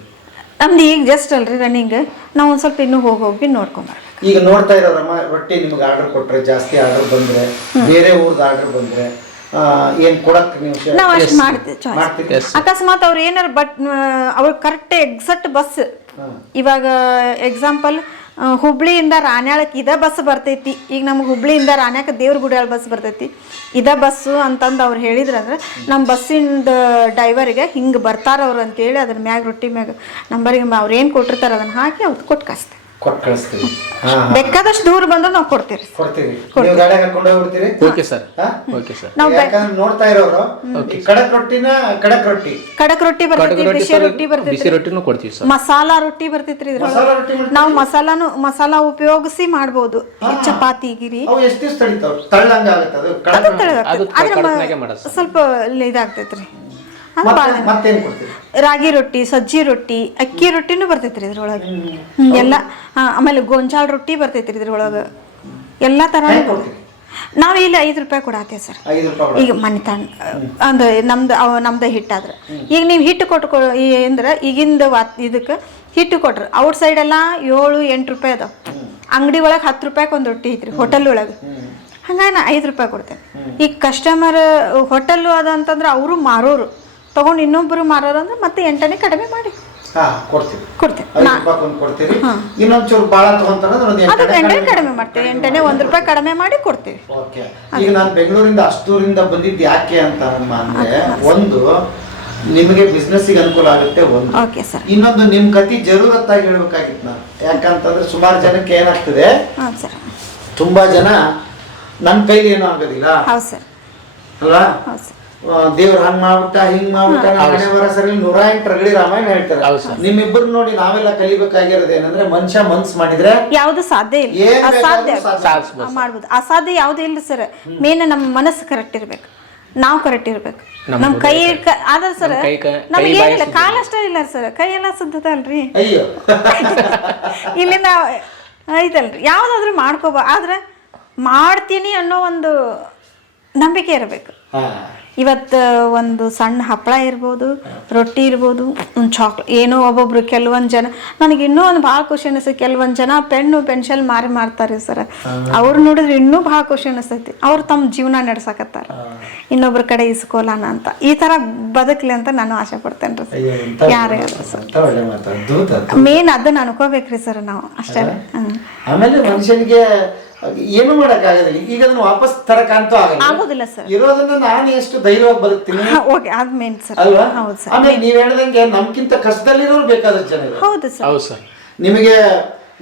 ನಮ್ದು ಈಗ ಜಸ್ಟ್ ಅಲ್ರಿ ರನ್ನಿಂಗ್ ನಾವು ಒಂದು ಸ್ವಲ್ಪ ಇನ್ನೂ ಹೋಗಿ ಹೋಗಿ ನೋಡ್ಕೊಂಬರ್ಬೇಕು ಈಗ ನೋಡ್ತಾ ಇರೋರಮ್ಮ ರೊಟ್ಟಿ ನಿಮ್ಗೆ ಆರ್ಡರ್ ಕೊಟ್ರೆ ಜಾಸ್ತಿ ಆರ್ಡರ್ ಬಂದ್ರೆ ಬೇರೆ ಊರ್ದು ಆರ್ಡರ್ ಬಂದ್ರೆ ಆ, ಏನ್ ಕೊಡಕ್ ನೀವು ಶೇ- ನಾವು ಅಷ್ಟು ಮಾಡ್ತೀವಿ choice. ಮಾಡ್ತೀರಿ? ಅಕಸ್ಮಾತ್ ಅವ್ರು ಏನಾರು ಬಟ್ ಅವ್ರು ಕರೆಕ್ಟ್ ಎಕ್ಸಾಕ್ಟ್ ಬಸ್ ಇವಾಗ ಎಕ್ಸಾಂಪಲ್ ಹುಬ್ಳಿಯಿಂದ ರಾಣ್ಯಾಳಕ್ಕೆ ಇದ ಬಸ್ ಬರ್ತೈತಿ. ಈಗ ನಮ್ಗೆ ಹುಬ್ಳಿಯಿಂದ ರಾಣ್ಯಾಕ ದೇವ್ರ ಗುಡಿಯಾಳ ಬಸ್ ಬರ್ತೈತಿ. ಇದ ಬಸ್ಸು ಅಂತಂದು ಅವ್ರು ಹೇಳಿದ್ರಂದ್ರೆ ನಮ್ಮ ಬಸ್ಸಿಂದ ಡ್ರೈವರಿಗೆ ಹಿಂಗೆ ಬರ್ತಾರವ್ರು ಅಂತೇಳಿ ಅದ್ರ ಮ್ಯಾಗ, ರೊಟ್ಟಿ ಮ್ಯಾಗ ನಂಬರಿಗೆ ಅವ್ರು ಏನು ಕೊಟ್ಟಿರ್ತಾರೆ ಅದನ್ನು ಹಾಕಿ ಅವ್ರು ಕೊಟ್ಟು ಕಳಿಸ್ತೀವಿ ಕೊಟ್ಟು ಕಳಿಸ್ತೀವಿ ಹಾ ಹಾ. ಬೇಕಾದಷ್ಟು ದೂರ ಬಂದ್ರೆ ನಾವು ಕೊಡ್ತೀವಿ ಕೊಡ್ತೀವಿ. ನೀವು ಗಾಡಿ ಹಾಕೊಂಡು ಹೋಗ್ಬಿಡ್ತೀರಿ? Okay sir. ಹಾ? Okay sir. ನಾವು ಯಾಕಂದ್ರೆ ನೋಡ್ತಾ ಇರೋರು ಈ ಕಡಕ್ ರೊಟ್ಟಿನ ಕಡಕ್ ರೊಟ್ಟಿ. ಕಡಕ್ ರೊಟ್ಟಿ ಬರ್ತೈತಿ ಬಿಸಿ ರೊಟ್ಟಿ ಬರ್ತೈತಿ ಬಿಸಿ ರೊಟ್ಟಿನೂ ಕೊಡ್ತೀವಿ ಸರ್. ಮಸಾಲಾ ರೊಟ್ಟಿ ಬರ್ತೈತ್ರಿ ಇದ್ರೊಳಗೆ ನಾವು ಮಸಾಲಾನು ಮಸಾಲಾ ಉಪಯೋಗಿಸಿ ಮಾಡಬಹುದು ಚಪಾತಿ ಗಿರಿ. ಅವು ಎಷ್ಟು ದಿವಸ ತಡಿತಾವ ತಳ್ಳಂಗ ಆಗುತ್ತೆ ಅದು ಅದು ಮಾಡೋದು ಸ್ವಲ್ಪ ಇದಾಗ್ತೈತ್ರಿ. ಮತ್ತೆ ಭಾಳ ಮತ್ತೇನ್ ಕೊಡ್ತೀರಿ? ರಾಗಿ ರೊಟ್ಟಿ ಸಜ್ಜಿ ರೊಟ್ಟಿ ಅಕ್ಕಿ ರೊಟ್ಟಿನೂ ಬರ್ತೈತ್ರಿ ಇದ್ರೊಳಗೆ. ಹ್ಮ್, ಎಲ್ಲ ಹಾ, ಆಮೇಲೆ ಗೋಂಜಾಳ ರೊಟ್ಟಿ ಬರ್ತೈತ್ರಿ ಇದ್ರೊಳಗೆ. ಎಲ್ಲ ತರ ಹೆಂಗ್ ನಾವು ಇಲ್ಲಿ ಐದು ರೂಪಾಯಿ ಕೊಡಾತೇವೆ ಸರ್. ಐದು ರೂಪಾಯಿ ಈಗ ಮನಿತಾನ ಅಂದ್ರೆ ನಮ್ದು ಅವ ನಮ್ದು ಹಿಟ್ಟಾದ್ರೆ ಈಗ ನೀವು ಹಿಟ್ಟು ಕೊಟ್ಟು ಅಂದ್ರೆ ಈಗಿಂದ ವಾತ್ ಇದಕ್ಕೆ ಹಿಟ್ಟು ಕೊಟ್ರು. ಔಟ್ ಸೈಡ್ ಎಲ್ಲ ಏಳು ಎಂಟು ರೂಪಾಯಿ ಅದಾವ. ಅಂಗಡಿ ಒಳಗೆ ಹತ್ತು ರೂಪಾಯಿಗೆ ಒಂದು ರೊಟ್ಟಿ ಐತ್ರಿ ಹೋಟೆಲ್ ಒಳಗೆ. ಹಂಗಾಗಿ ನಾ ಐದು ರೂಪಾಯಿ ಕೊಡ್ತೇನೆ. ಈಗ ಕಸ್ಟಮರ್ ಹೋಟೆಲ್ಲು ಅದ ಅಂತಂದ್ರೆ ಅವರು ಮಾರೋರು. ತಗೊಂಡು ಇನ್ನೊಬ್ಬರು ಮಾರೋರು ಅಂದ್ರೆ ಮತ್ತೆ ಎಂಟನೇ ಕಡಿಮೆ ಮಾಡಿ. ಹಾ ಕೊಡ್ತೀವಿ. ಕೊಡ್ತೇನೆ ಐದು ರೂಪಾಯಿ ಕೊಡ್ತೀರಿ ಇನ್ನೊಂದ್ ಚೂರು ಭಾಳ ತಗೊಂತಾರ ಒಂದು ಅದು ಎಂಟನೇ ಕಡಿಮೆ ಮಾಡ್ತೀವಿ. ಎಂಟನೇ ಒಂದು ರೂಪಾಯಿ ಕಡಿಮೆ ಮಾಡಿ ಕೊಡ್ತೀವಿ. ಓಕೆ. ಈಗ ನಾನು ಬೆಂಗಳೂರಿಂದ ಅಷ್ಟೂರಿಂದ ಬಂದಿದ್ದು ಯಾಕೆ ಅಂತ ಅಂದ್ರೆ ಒಂದು ನಿಮಗೆ ಬಿಸ್ನೆಸ್ಸಿಗೆ ಅನುಕೂಲ ಆಗುತ್ತೆ ಒಂದು. Okay sir. ಇನ್ನೊಂದು ನಿಮ್ ಕತಿ ಜರೂರತ್ತಾಗಿ ಹೇಳ್ಬೇಕಾಗಿತ್ತು ನಾನು. ಯಾಕಂತಂದ್ರೆ ಸುಮಾರು ಜನಕ್ಕೆ ಏನಾಗ್ತದೆ? ತುಂಬಾ ಜನ ನನ್ನ ಕೈಲಿ ಏನೂ ಆಗೋದಿಲ್ಲ. ಅಲ್ವಾ? ದೇವ್ರ ಹಂಗ್ ಮಾಡ್ಬಿಟ್ಟ ಹಿಂಗ್ ಮಾಡ್ಬಿಟ್ಟ ನಮ್ಮ ಹಣೆ ಬರ ಸರಿ ನೂರ ಎಂಟು ರಗಡಿ ರಾಮಾಯಣ ಹೇಳ್ತಾರೆ. ನಿಮ್ಮಿಬ್ಬರು ನೋಡಿ ನಾವೆಲ್ಲ ಕಲಿಬೇಕಾಗಿರೋದು ಏನಂದ್ರೆ ಮನುಷ್ಯ ಮನ್ಸ್ ಮಾಡಿದ್ರೆ ಯಾವ್ದು ಸಾಧ್ಯ ಇಲ್ಲ. ಅಸಾಧ್ಯ. ಮಾಡ್ಬೋದು. ಅಸಾಧ್ಯ ಯಾವ್ದು ಇಲ್ಲ ಸರ್. ಮೇನ್ ನಮ್ಮ ಮನಸ್ಸು ಕರೆಕ್ಟ್ ಇರ್ಬೇಕು. ನಾವು ಕರೆಕ್ಟ್ ಇರ್ಬೇಕು. ನಮ್ಮ ನಮ್ಮ ಕೈ ಆದ್ರ ಸರ್ ನಮ್ಗೆ ಏನಿಲ್ಲ ಕಾಲಷ್ಟೇ ಕಾಲ ಅಷ್ಟೇ ಇಲ್ಲ ಸರ್. ಕೈ ಎಲ್ಲ ಸುದ್ದದ ಅಲ್ರಿ ಇಲ್ಲಿ <laughs> ಇಲ್ಲಿಂದ ಐತಲ್ರಿ ಯಾವ್ದಾದ್ರು ಮಾಡ್ಕೋಬ ಆದ್ರೆ ಮಾಡ್ತೀನಿ ಅನ್ನೋ ಒಂದು ನಂಬಿಕೆ ಇರಬೇಕು. ಹಾ. ಇವತ್ತು ಒಂದು ಸಣ್ಣ ಹಪ್ಪಳ ಇರ್ಬೋದು ರೊಟ್ಟಿ ಇರ್ಬೋದು ಒಂದು ಚಾಕ್ಲೇಟ್ ಏನೋ ಒಬ್ಬೊಬ್ರು ಕೆಲವೊಂದು ಜನ ನನಗೆ ಇನ್ನೂ ಒಂದು ಭಾಳ ಖುಷಿ ಅನಿಸ್ತೈತಿ. ಕೆಲವೊಂದು ಜನ ಪೆನ್ನು ಪೆನ್ಷಲ್ ಮಾರಿ ಮಾರ್ತಾರೆ ಸರ್. ಅವ್ರು ನೋಡಿದ್ರೆ ಇನ್ನೂ ಭಾಳ ಖುಷಿ ಅನಿಸ್ತೈತಿ. ಅವ್ರು ತಮ್ಮ ಜೀವನ ನಡೆಸಕತ್ತಾರೆ. ಇನ್ನೊಬ್ರ ಕಡೆ ಇಸ್ಕೋಲಾನ ಅಂತ. ಈ ಥರ ಬದುಕಲಿ ಅಂತ ನಾನು ಆಸೆ ಪಡ್ತೇನೆ ರೀ ಯಾರು ಎಂತ ಯಾರೇ ಸರ್. ಮೇನ್ ಅದನ್ನ ಅನ್ಕೋಬೇಕ್ರಿ ಸರ್ ನಾವು. ಅಷ್ಟೇ. ಆಮೇಲೆ ಮನುಷ್ಯನಿಗೆ ಏನು ಮಾಡಕ್ಕಾಗೋದಿಲ್ಲ. ಈಗ ಅದನ್ನ ವಾಪಸ್ ತರಕಂತೂ ಆಗಲ್ಲ. ಆಗೋದಿಲ್ಲ ಸರ್. ಇರೋದನ್ನ ನಾನು ಎಷ್ಟು ಧೈರ್ಯವಾಗಿ ಬದುಕ್ತೀನಿ? ಓಕೆ ಅದು ಮೇನ್ ಸರ್. ಅಲ್ವಾ? ಹೌದು ಸರ್. ಆಮೇಲೆ ನೀವು ಹೇಳ್ದಂಗೆ ನಮ್ಗಿಂತ ಕಷ್ಟದಲ್ಲಿರೋರು ಬೇಕಾದಷ್ಟು ಜನ ಹೌದು ಸರ್. ಹೌದು ಸರ್. ನಿಮಗೆ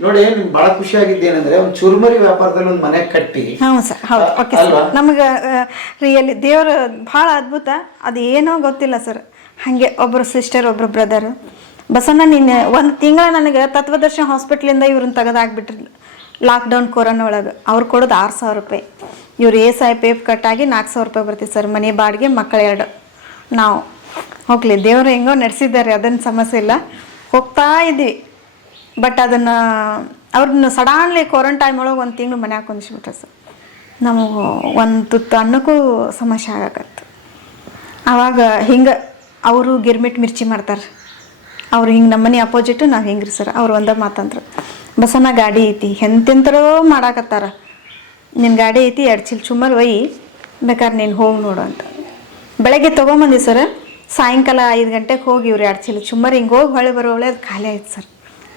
ನೋಡಿ ನಿಮ್ಗೆ ಬಹಳ ಖುಷಿ ಆಗಿದ್ದೇನೆಂದ್ರೆ ಒಂದು ಚುರುಮರಿ ವ್ಯಾಪಾರದಲ್ಲಿ ಒಂದು ಮನೆ ಕಟ್ಟಿ. ಹ್ಞೂ ಸರ್ ಹೌದು. ಓಕೆ ಅಲ್ವಾ? ನಮಗೆ ರಿಯಲಿ ದೇವ್ರ ಭಾಳ ಅದ್ಭುತ. ಅದು ಏನೋ ಗೊತ್ತಿಲ್ಲ ಸರ್. ಹಾಗೆ ಒಬ್ಬರು ಸಿಸ್ಟರ್ ಒಬ್ಬರು ಬ್ರದರ್ ಬಸಣ್ಣ ನೀನು ಒಂದು ತಿಂಗಳ ನನಗೆ ತತ್ವದರ್ಶನ ಹಾಸ್ಪಿಟ್ಲಿಂದ ಇವ್ರನ್ನ ತೆಗೆದಾಕ್ಬಿಟ್ರಿ. ಲಾಕ್ಡೌನ್ ಕೊರೋನಾ ಒಳಗೆ. ಅವ್ರು ಕೊಡೋದು ಆರು ಸಾವಿರ ರೂಪಾಯಿ. ಇವ್ರು ಎ ಸಾಯಿ ಪೇಪ್ ಕಟ್ಟಾಗಿ ನಾಲ್ಕು ಸಾವಿರ ರೂಪಾಯಿ ಬರ್ತೀವಿ ಸರ್. ಮನೆ ಬಾಡಿಗೆ ಮಕ್ಕಳು ಎರಡು. ನಾವು ಹೋಗ್ಲಿ. ದೇವರು ಹೆಂಗೋ ನಡೆಸಿದ್ದಾರೆ. ಅದನ್ನು ಸಮಸ್ಯೆ ಇಲ್ಲ. ಹೋಗ್ತಾ ಇದ್ವಿ. ಬಟ್ ಅದನ್ನು ಅವ್ರನ್ನ ಸಡನ್ಲಿ ಕ್ವಾರಂಟೈನ್ ಒಳಗೆ ಒಂದು ತಿಂಗಳು ಮನ್ಯಾಗ ಕುಂದಿಸ್ಬಿಟ್ರೆ ಸರ್. ನಮಗೆ ಒಂದು ತುತ್ತು ಅನ್ನಕ್ಕೂ ಸಮಸ್ಯೆ ಆಗಕತ್ತು ಆವಾಗ ಹಿಂಗೆ ಅವರು ಗಿರ್ಮಿಟ್ ಮಿರ್ಚಿ ಮಾಡ್ತಾರೆ. ಅವ್ರು ಹಿಂಗೆ ನಮ್ಮನೆ ಅಪೋಸಿಟು ನಾವು ಹಿಂಗೆ ರೀ ಸರ್? ಅವ್ರು ಒಂದೇ ಮಾತಂದ್ರು. ಬಸನ ಗಾಡಿ ಐತಿ. ಎಂತೆಂತರೋ ಮಾಡಾಕತ್ತಾರ. ನಿನ್ನ ಗಾಡಿ ಐತಿ, ಎರಡು ಚೀಲ ಚುಮ್ಮರ್ ಒಯ್ಯಿ ಬೇಕಾದ್ರೆ ನೀನು ಹೋಗಿ ನೋಡು ಅಂತ. ಬೆಳಗ್ಗೆ ತೊಗೊಂಬಂದಿ ಸರ್. ಸಾಯಂಕಾಲ ಐದು ಗಂಟೆಗೆ ಹೋಗಿ ಇವ್ರು ಎರಡು ಚೀಲ ಚುಮ್ಮರ್ ಹಿಂಗೆ ಹೋಗಿ ಹೊಳೆ ಬರೋ ಅದು ಖಾಲಿ ಆಯ್ತು ಸರ್.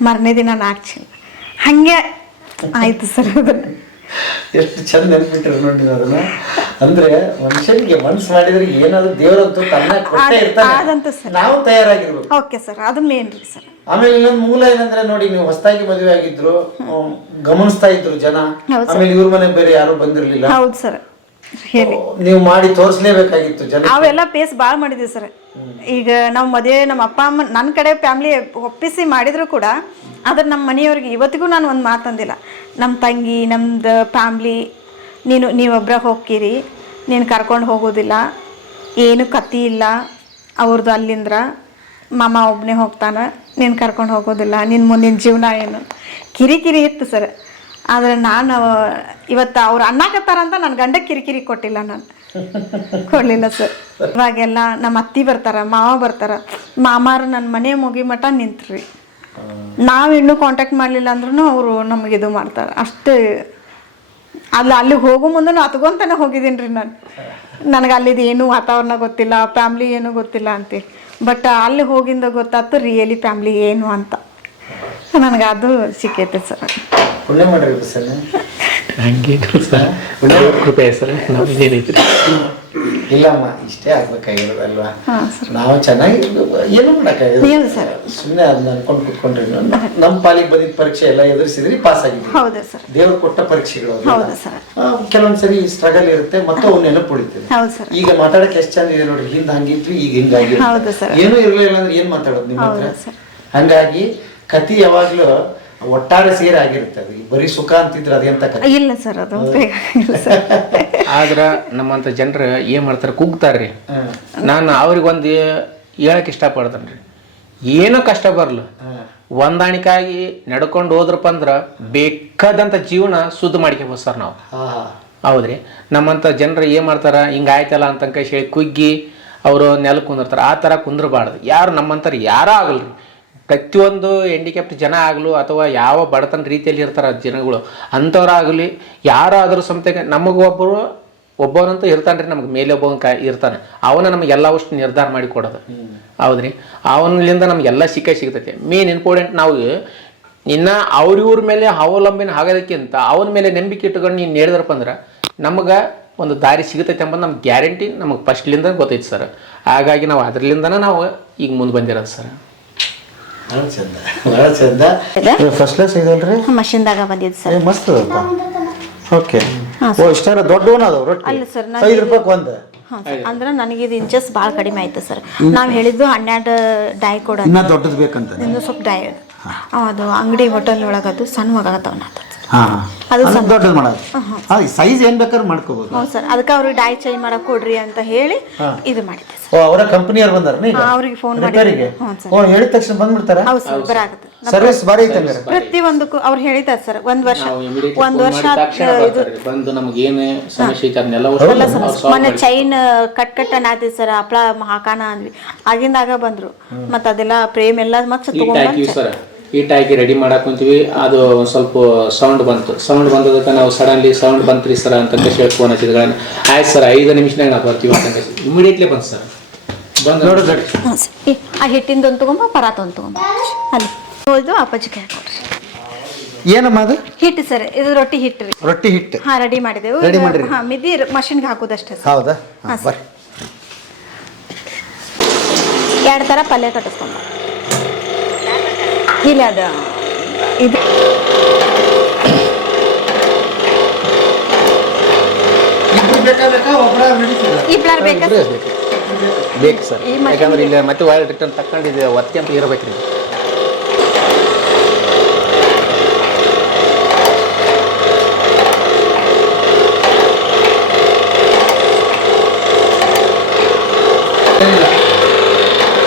ಮರನೇ ದಿನ ನಾಲ್ಕು ಚೀಲ. ಹಾಗೆ ಆಯ್ತು ಸರ್ ಅದು. ಎಷ್ಟು ಚಂದ ನೆನ್ಪಿಟ್ರು ನೋಡಿ ಅದನ್ನ. ಅಂದ್ರೆ ಮನುಷ್ಯನಿಗೆ ಮನ್ಸು ಮಾಡಿದ್ರೆ ಏನಾದ್ರು ದೇವರಂತೂ ತನ್ನ ಕೊಟ್ಟೇ ಇರ್ತಾನೆ. ನಾವು ತಯಾರಾಗಿರ್ಬೇಕು. ಓಕೆ ಸರ್ ಅದು ಮೇನ್ ರೀ ಸರ್. ಆಮೇಲೆ ಇನ್ನೊಂದು ಮೂಲ ಏನಂದ್ರೆ ನೋಡಿ ನೀವು ಹೊಸದಾಗಿ ಮದುವೆ ಆಗಿದ್ರು ಗಮನಿಸ್ತಾ ಇದ್ರು ಜನ. ಆಮೇಲೆ ಇವ್ರ ಮನೆ ಬೇರೆ ಯಾರು ಬಂದಿರ್ಲಿಲ್ಲ. ಹೌದು ಸರ್. ನೀವು ಮಾಡಿ ತೋರಿಸಲೇಬೇಕಾಗಿತ್ತು ಜನ ನಾವೆಲ್ಲ ಪೇಸ್ ಭಾಳ ಮಾಡಿದ್ವಿ ಸರ್. ಈಗ ನಾವು ಮದುವೆ ನಮ್ಮ ಅಪ್ಪ ಅಮ್ಮ ನನ್ನ ಕಡೆ ಫ್ಯಾಮಿಲಿ ಒಪ್ಪಿಸಿ ಮಾಡಿದ್ರು ಕೂಡ ಆದ್ರೆ ನಮ್ಮ ಮನೆಯವ್ರಿಗೆ ಇವತ್ತಿಗೂ ನಾನು ಒಂದು ಮಾತಂದಿಲ್ಲ ನಮ್ಮ ತಂಗಿ ನಮ್ಮದು ಫ್ಯಾಮ್ಲಿ ನೀನು ನೀವೊಬ್ಬರ ಹೋಗ್ತೀರಿ, ನೀನು ಕರ್ಕೊಂಡು ಹೋಗೋದಿಲ್ಲ, ಏನು ಕತ್ತಿ ಇಲ್ಲ ಅವ್ರದ್ದು ಅಲ್ಲಿಂದ್ರ, ಮಾಮ ಒಬ್ಬನೇ ಹೋಗ್ತಾನೆ, ನೀನು ಕರ್ಕೊಂಡು ಹೋಗೋದಿಲ್ಲ ನಿನ್ನ ಮುಂದಿನ ಜೀವನ ಏನು? ಕಿರಿಕಿರಿ ಇತ್ತು ಸರ್ ಆದರೆ ನಾನು, ಇವತ್ತು ಅವ್ರು ಅನ್ನಕತ್ತಾರಂತ ನನ್ನ ಗಂಡ ಕಿರಿಕಿರಿ ಕೊಟ್ಟಿಲ್ಲ ನಾನು. ಕೊಡಲಿಲ್ಲ ಸರ್ ಇವಾಗೆಲ್ಲ ನಮ್ಮ ಅತ್ತಿ ಬರ್ತಾರ, ಮಾವ ಬರ್ತಾರ, ಮಾಮಾರು ನನ್ನ ಮನೆ ಮುಗಿ ಮಠ ನಿಂತ್ರಿ. ನಾವು ಇನ್ನೂ ಕಾಂಟ್ಯಾಕ್ಟ್ ಮಾಡಲಿಲ್ಲ ಅಂದ್ರೂ ಅವರು ನಮಗೆ ಇದು ಮಾಡ್ತಾರೆ. ಅಷ್ಟೇ. ಅಲ್ಲಿ ಅಲ್ಲಿ ಹೋಗೋ ಮುಂದೆ ಹತ್ಕೊಂತಾನೆ ಹೋಗಿದ್ದೀನಿ ರೀ ನಾನು. ನನಗೆ ಅಲ್ಲಿದು ಏನು ವಾತಾವರಣ ಗೊತ್ತಿಲ್ಲ ಫ್ಯಾಮ್ಲಿ ಏನು ಗೊತ್ತಿಲ್ಲ ಅಂತ. ಬಟ್ ಅಲ್ಲಿ ಹೋಗಿಂದ ಗೊತ್ತಾಯ್ತು ರಿಯಲಿ ಫ್ಯಾಮ್ಲಿ ಏನು ಅಂತ. ನನಗೆ ಅದು ಸಿಕ್ಕೈತೆ ಸರ್. ಸರ್. ಇಲ್ಲಮ್ಮ ಇಷ್ಟೇ ಆಗ್ಬೇಕಾಗಿರೋದಲ್ವಾ? ನಾವು ಚೆನ್ನಾಗಿ ಏನು ಮಾಡಕ್ಕಾಗಿಲ್ಲ ಸರ್. ಸುಮ್ಮನೆ ಅದನ್ನ ಅನ್ಕೊಂಡು ಕುತ್ಕೊಂಡ್ರಿ. ನಮ್ಮ ಪಾಲಿಗೆ ಬಂದಿದ್ದ ಪರೀಕ್ಷೆ ಎಲ್ಲ ಎದುರಿಸಿದ್ರಿ ಪಾಸ್ ಸರ್. ದೇವ್ರು ಕೊಟ್ಟ ಪರೀಕ್ಷೆಗಳು ಕೆಲವೊಂದ್ಸರಿ ಸ್ಟ್ರಗಲ್ ಇರುತ್ತೆ ಮತ್ತೆ ಅವ್ನು ನೆನಪು ಉಳಿತದೆ. ಸರ್. ಈಗ ಮಾತಾಡಕ್ಕೆ ಎಷ್ಟು ಚಂದ ಇದೆ ನೋಡ್ರಿ ಹಿಂದ ಹಂಗಿದ್ವಿ ಈಗ ಹಿಂಗಾಗಿ. ಏನೂ ಇರ್ಲಿಲ್ಲ ಅಂದ್ರೆ ಏನ್ ಮಾತಾಡೋದು ನಿಮ್ಮ ಹತ್ರ. ಹಂಗಾಗಿ ಕತಿ ಯಾವಾಗ್ಲೂ ಒಟ್ಟಾರೆ ಸೇರಿ ಆಗಿರುತ್ತೆ ಅದು. ಬರೀ ಸುಖ ಅಂತಿದ್ರೆ ಅದೇಂತ ಕಥೆ? ಇಲ್ಲ ಸರ್ ಅದು ಇಲ್ಲ ಸರ್. ಆದ್ರ ನಮ್ಮಂತ ಜನರು ಏನ್ ಮಾಡ್ತಾರೆ? ಕುಗ್ತಾರ್ರಿ. ನಾನು ಅವ್ರಿಗೆ ಒಂದು ಹೇಳಕ್ ಇಷ್ಟಪಡ್ತೇನೆ ರೀ ಏನೋ ಕಷ್ಟ ಬರಲ್ಲ. ಹೊಂದಾಣಿಕಾಗಿ ನಡ್ಕೊಂಡು ಹೋದ್ರಪ್ಪ ಅಂದ್ರ ಬೇಕಾದಂತ ಜೀವನ ಶುದ್ಧ ಮಾಡ್ಕೋಬೋದು ಸರ್ ನಾವು. ಹೌದ್ರಿ. ನಮ್ಮಂತ ಜನರು ಏನ್ ಮಾಡ್ತಾರ? ಹಿಂಗ ಆಯ್ತಲ್ಲ ಅಂತ ಹೇಳಿ ಕುಗ್ಗಿ ಅವರು ನೆಲ ಕುಂದಿರ್ತಾರ. ಆ ಥರ ಕುಂದ್ರಬಾರ್ದು. ಯಾರು ನಮ್ಮಂತಾರ ಯಾರೂ ಆಗಲ್ರಿ. ಪ್ರತಿಯೊಂದು ಎಂಡಿಕ್ಯಾಪ್ಟ್ ಜನ ಆಗಲು ಅಥವಾ ಯಾವ ಬಡತನ ರೀತಿಯಲ್ಲಿ ಇರ್ತಾರ ಜನಗಳು ಅಂಥವ್ರಾಗಲಿ ಯಾರಾದರೂ ಸಮೇತ ನಮಗೊಬ್ಬರು ಒಬ್ಬರು ಇರ್ತಾನೆ ರೀ ನಮ್ಗೆ ಮೇಲೆ ಒಬ್ಬವನ್ ಕ ಇರ್ತಾನೆ. ಅವನ ನಮ್ಗೆ ಎಲ್ಲ ಅಷ್ಟು ನಿರ್ಧಾರ ಮಾಡಿ ಕೊಡೋದು. ಹೌದ್ರಿ? ಅವನಿಂದ ನಮ್ಗೆಲ್ಲ ಸಿಕ್ಕ ಸಿಗ್ತೈತೆ. ಮೇನ್ ಇಂಪಾರ್ಟೆಂಟ್ ನಾವು ಇನ್ನ ಅವ್ರಿವ್ರ ಮೇಲೆ ಅವಲಂಬನೆ ಆಗೋದಕ್ಕಿಂತ ಅವನ ಮೇಲೆ ನಂಬಿಕೆ ಇಟ್ಕೊಂಡು ನೀನು ಹೇಳಿದ್ರಪ್ಪ ಅಂದ್ರೆ ನಮಗೆ ಒಂದು ದಾರಿ ಸಿಗುತ್ತೈತೆ ಎಂಬುದು ನಮ್ಗೆ ಗ್ಯಾರಂಟಿ ನಮಗೆ ಫಸ್ಟ್ಲಿಂದ ಗೊತ್ತೈತೆ ಸರ್. ಹಾಗಾಗಿ ನಾವು ಅದರಲ್ಲಿಂದನೇ ನಾವು ಈಗ ಮುಂದೆ ಬಂದಿರೋದು ಸರ್. ಚಂದ ಫಸ್ಟ್ ಕ್ಲಾಸ್ ಇದಲ್ರಿ? ಮಷಿನ್ದಾಗ ಬಂದಿದ್ದು ಸರ್. ಏ ಮಸ್ತ್ ಅದಪ್ಪ ಓಕೆ ಓ ಇಷ್ಟಾರ ದೊಡ್ಡವನ ಅದಾವ ರೊಟ್ಟಿ? ಅಲ್ಲ ಸರ್, ನಾನು ಐದು ರೂಪಾಯಿ ಒಂದು. ಹಾಂ ಅಂದ್ರೆ ನನಗೆ ಇದು ಇಂಚಸ್ ಭಾಳ ಕಡಿಮೆ ಆಯ್ತು ಸರ್. ನಾವು ಹೇಳಿದ್ದು ಹನ್ನೆರಡು ಡೈ ಕೊಡ ಇನ್ನ ದೊಡ್ಡದು ಬೇಕಂತ? ಇನ್ನು ಸ್ವಲ್ಪ ಡೈ. ಅದು ಅಂಗಡಿ ಹೋಟೆಲ್ ಒಳಗೆ ಅದು ಸಣ್ಣ ಆಗತ್ತವ ಹಾ. ಅದು ದೊಡ್ಡದು ಮಾಡೋದು. ಸೈಜ್ ಏನ್ ಬೇಕಾದ್ರೂ ಮಾಡ್ಕೋಬಹುದು ಹ್ಞೂ ಸರ್. ಅದಕ್ಕೆ ಅವ್ರಿಗೆ ಡೈ ಚೇಂಜ್ ಮಾಡಕ್ ಕೊಡ್ರಿ ಅಂತ ಹೇಳಿ ಇದು ಮಾಡಿದ್ದೆ ಸರ್. ಓ ಅವರ ಕಂಪನಿಯವ್ರು ಬಂದಾರ ಹಾ, ಅವ್ರಿಗೆ ಫೋನ್ ಮಾಡಿ- ರಿಪೇರಿಗೆ ಸರ್. ಓ ಹೇಳಿದ ತಕ್ಷಣ ಬಂದ್ಬಿಡ್ತಾರ? ಹೌದು ಸರ್ ಬರಾಕತ್ತೆ ಸರ್ವಿಸ್ ಬಾರಿ ಐತೆ ಹಂಗಾರೆ. ಪ್ರತಿಯೊಂದಕ್ಕೂ ಅವ್ರು ಹೇಳಿದ್ದಾರೆ ಸರ್. ಒಂದ್ ವರ್ಷ ಒಂದ್ ವರ್ಷ ಬರ್ತಾರೆ. ಬಂದು ನಮ್ಗೆ ಏನು ಸಮಸ್ಯೆ ಐತೆ ಅದನ್ನೆಲ್ಲ ಮೊನ್ನೆ ಚೈನ್ ಕಟ್ ಕಟ್ ಅನ್ನತಿ ಸರ್. ಹಪ್ಳ ಹಾಕಾನ ಅಂದ್ವಿ. ಆಗಿಂದಾಗ ಬಂದ್ರು. ಮತ್ತ ಅದೆಲ್ಲ ಪ್ರೇಮ್ ಎಲ್ಲ ಮತ್ತೆ ತಗೊಂಡ್ ಈಟ್ ಹಾಕಿ ರೆಡಿ ಮಾಡಕ್ ಕುಂತೀವಿ. ಅದು ಒಂದ್ ಸ್ವಲ್ಪ ಸೌಂಡ್ ಬಂತು. ಸೌಂಡ್ ಬಂದದಕ್ಕೆ ನಾವು ಸಡನ್ಲಿ ಸೌಂಡ್ ಬಂತ್ರಿ ಸರ್ ಅಂತ ಹೇಳಿ ಫೋನ್ ಹಚ್ಚಿದ್ಗಳ ಆಯ್ತು ಸರ್ ಐದು ನಿಮಿಷನಾಗ ನಾವು ಬರ್ತೀವಿ ಅಂತ ಇಮಿಡಿಯೇಟ್ಲಿ ಬಂತು ಸರ್ ಬಂದು ನೋಡಿದ್ರೆ ಸರ್. ಈ- ಆ ಹಿಟ್ಟಿಂದ ಒಂದು ತಗೊಂಬ ಪರಾತ ಒಂದು ತಗೊಂಬ. ಅಲ್ಲಿ. ಹೋಯ್ದು ಅಪ್ಪಾಜಿ ಕೈ ಕೊಡ್ರಿ ಏನಮ್ಮ ಅದು? ಹಿಟ್ಟು ಸರ್ ಇದು ರೊಟ್ಟಿ ಹಿಟ್ಟು ರೀ. ರೊಟ್ಟಿ ಹಿಟ್ಟು ಹಾಂ ರೆಡಿ ಮಾಡಿದೆವು. ರೆಡಿ ಮಾಡಿರಿ? ಹಾಂ ಮಿದಿ ಮಷಿನ್ಗೆ ಹಾಕೋದಷ್ಟೇ ಸರ್ ಹೌದಾ? ಹಾ, ಬರ್ರಿ. ಎರಡು ಥರ ಪಲ್ಯ ಕಟ್ಟಿಸ್ಕೊಂಬ ಇಲ್ಲ ಅದು. ಇದು ಬೇಕಾ ಬೇಕಾ? ಇಬ್ಲಾರ್ ಸರ್? ಬೇಕು ಯಾಕಂದ್ರೆ ಇಲ್ಲಿ ಮತ್ತೆ ಒಳ್ಳೆ ರಿಟರ್ನ್ ತಕೊಂಡಿದ್ದೆ ಒತ್ತಿ ಅಂತ ಇರ್ಬೇಕ್ರಿ.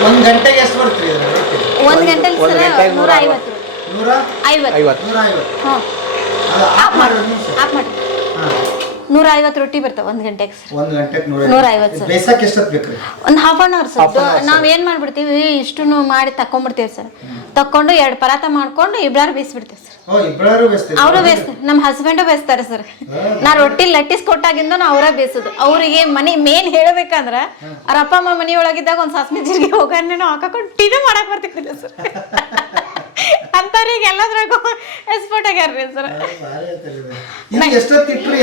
ಒಂದ್ ಗಂಟೆಗೆ ಎಷ್ಟು ಬರ್ತೀರಿ ಇದ್ರ ರೊಟ್ಟಿ ಒಂದು ಗಂಟೆಲಿ ಒಂದು ಸರ್ ಗಂಟೆಗೆ ನೂರ ಐವತ್ತು. ನೂರ ಐವತ್ತು. ಐವತ್ತು. ನೂರ ಐವತ್ತು. ಹ್ಞೂ. ಅದು ಆಫ್ ಮಾಡಿ. ಮಾಡಿ ನೂರ ಐವತ್ತು ರೊಟ್ಟಿ ಬರ್ತಾವೆ ಒಂದು ಗಂಟೆಗೆ ಸರ್. ಒಂದ್ ಗಂಟೆಗೆ ನೂರ ನೂರ ಐವತ್ತು. ಸರ್. ಬೇಸಕ್ಕೆ ಎಷ್ಟೊತ್ತು ಬೇಕ್ರಿ ಒಂದು ಹಾಫ್ ಅನ್ ಅವರ್ ಸರ್. ನಾವ್ ಏನ್ ಮಾಡ್ಬಿಡ್ತೀವಿ? ಇಷ್ಟು ಮಾಡಿ ತಕೊಂಡ್ಬಿಡ್ತೀವಿ ಸರ್. ತಕೊಂಡು ಎರಡು ಪರಾತ ಮಾಡ್ಕೊಂಡು ಇಬ್ಬರು ಬೇಯಿಸ್ಬಿಡ್ತೀವಿ ಸರ್. ಓ ಇಬ್ಬರು ಅವರು ಬೇಯಿಸ್ತಾರೆ ನಮ್ಮ ಹಸ್ಬೆಂಡು ಬೇಯಿಸ್ತಾರೆ ಸರ್. ನಾ ರೊಟ್ಟಿ ಲಟ್ಟಿಸ್ ಕೊಟ್ಟಾಗಿಂದ ಅವರ ಬೇಯಿಸೋದು. ಅವರಿಗೆ ಮನೆ ಮೇನ್ ಹೇಳ್ಬೇಕಂದ್ರೆ ಅವ್ರ ಅಪ್ಪ ಅಮ್ಮ ಮನೆಯೊಳಗಿದ್ದಾಗ ಒಂದು ಸಾಸ್ಮಿ ಜೀರಿಗೆ ಹೋಗಣ್ಣು ಹಾಕೊಂಡು ಟೀನು ಮಾಡಕ್ ಬರ್ತಿರ್ತಿಲ್ಲ ಸರ್. <laughs> ಅಂಥವ್ರಿಗೆ ಎಲ್ಲದ್ರಾಗೂ ಎಕ್ಸ್ಪರ್ಟ್ ಆಗ್ಯಾರ್ರಿ ಸರ್. ಎಷ್ಟೊತ್ತು ಇಟ್ಟರು.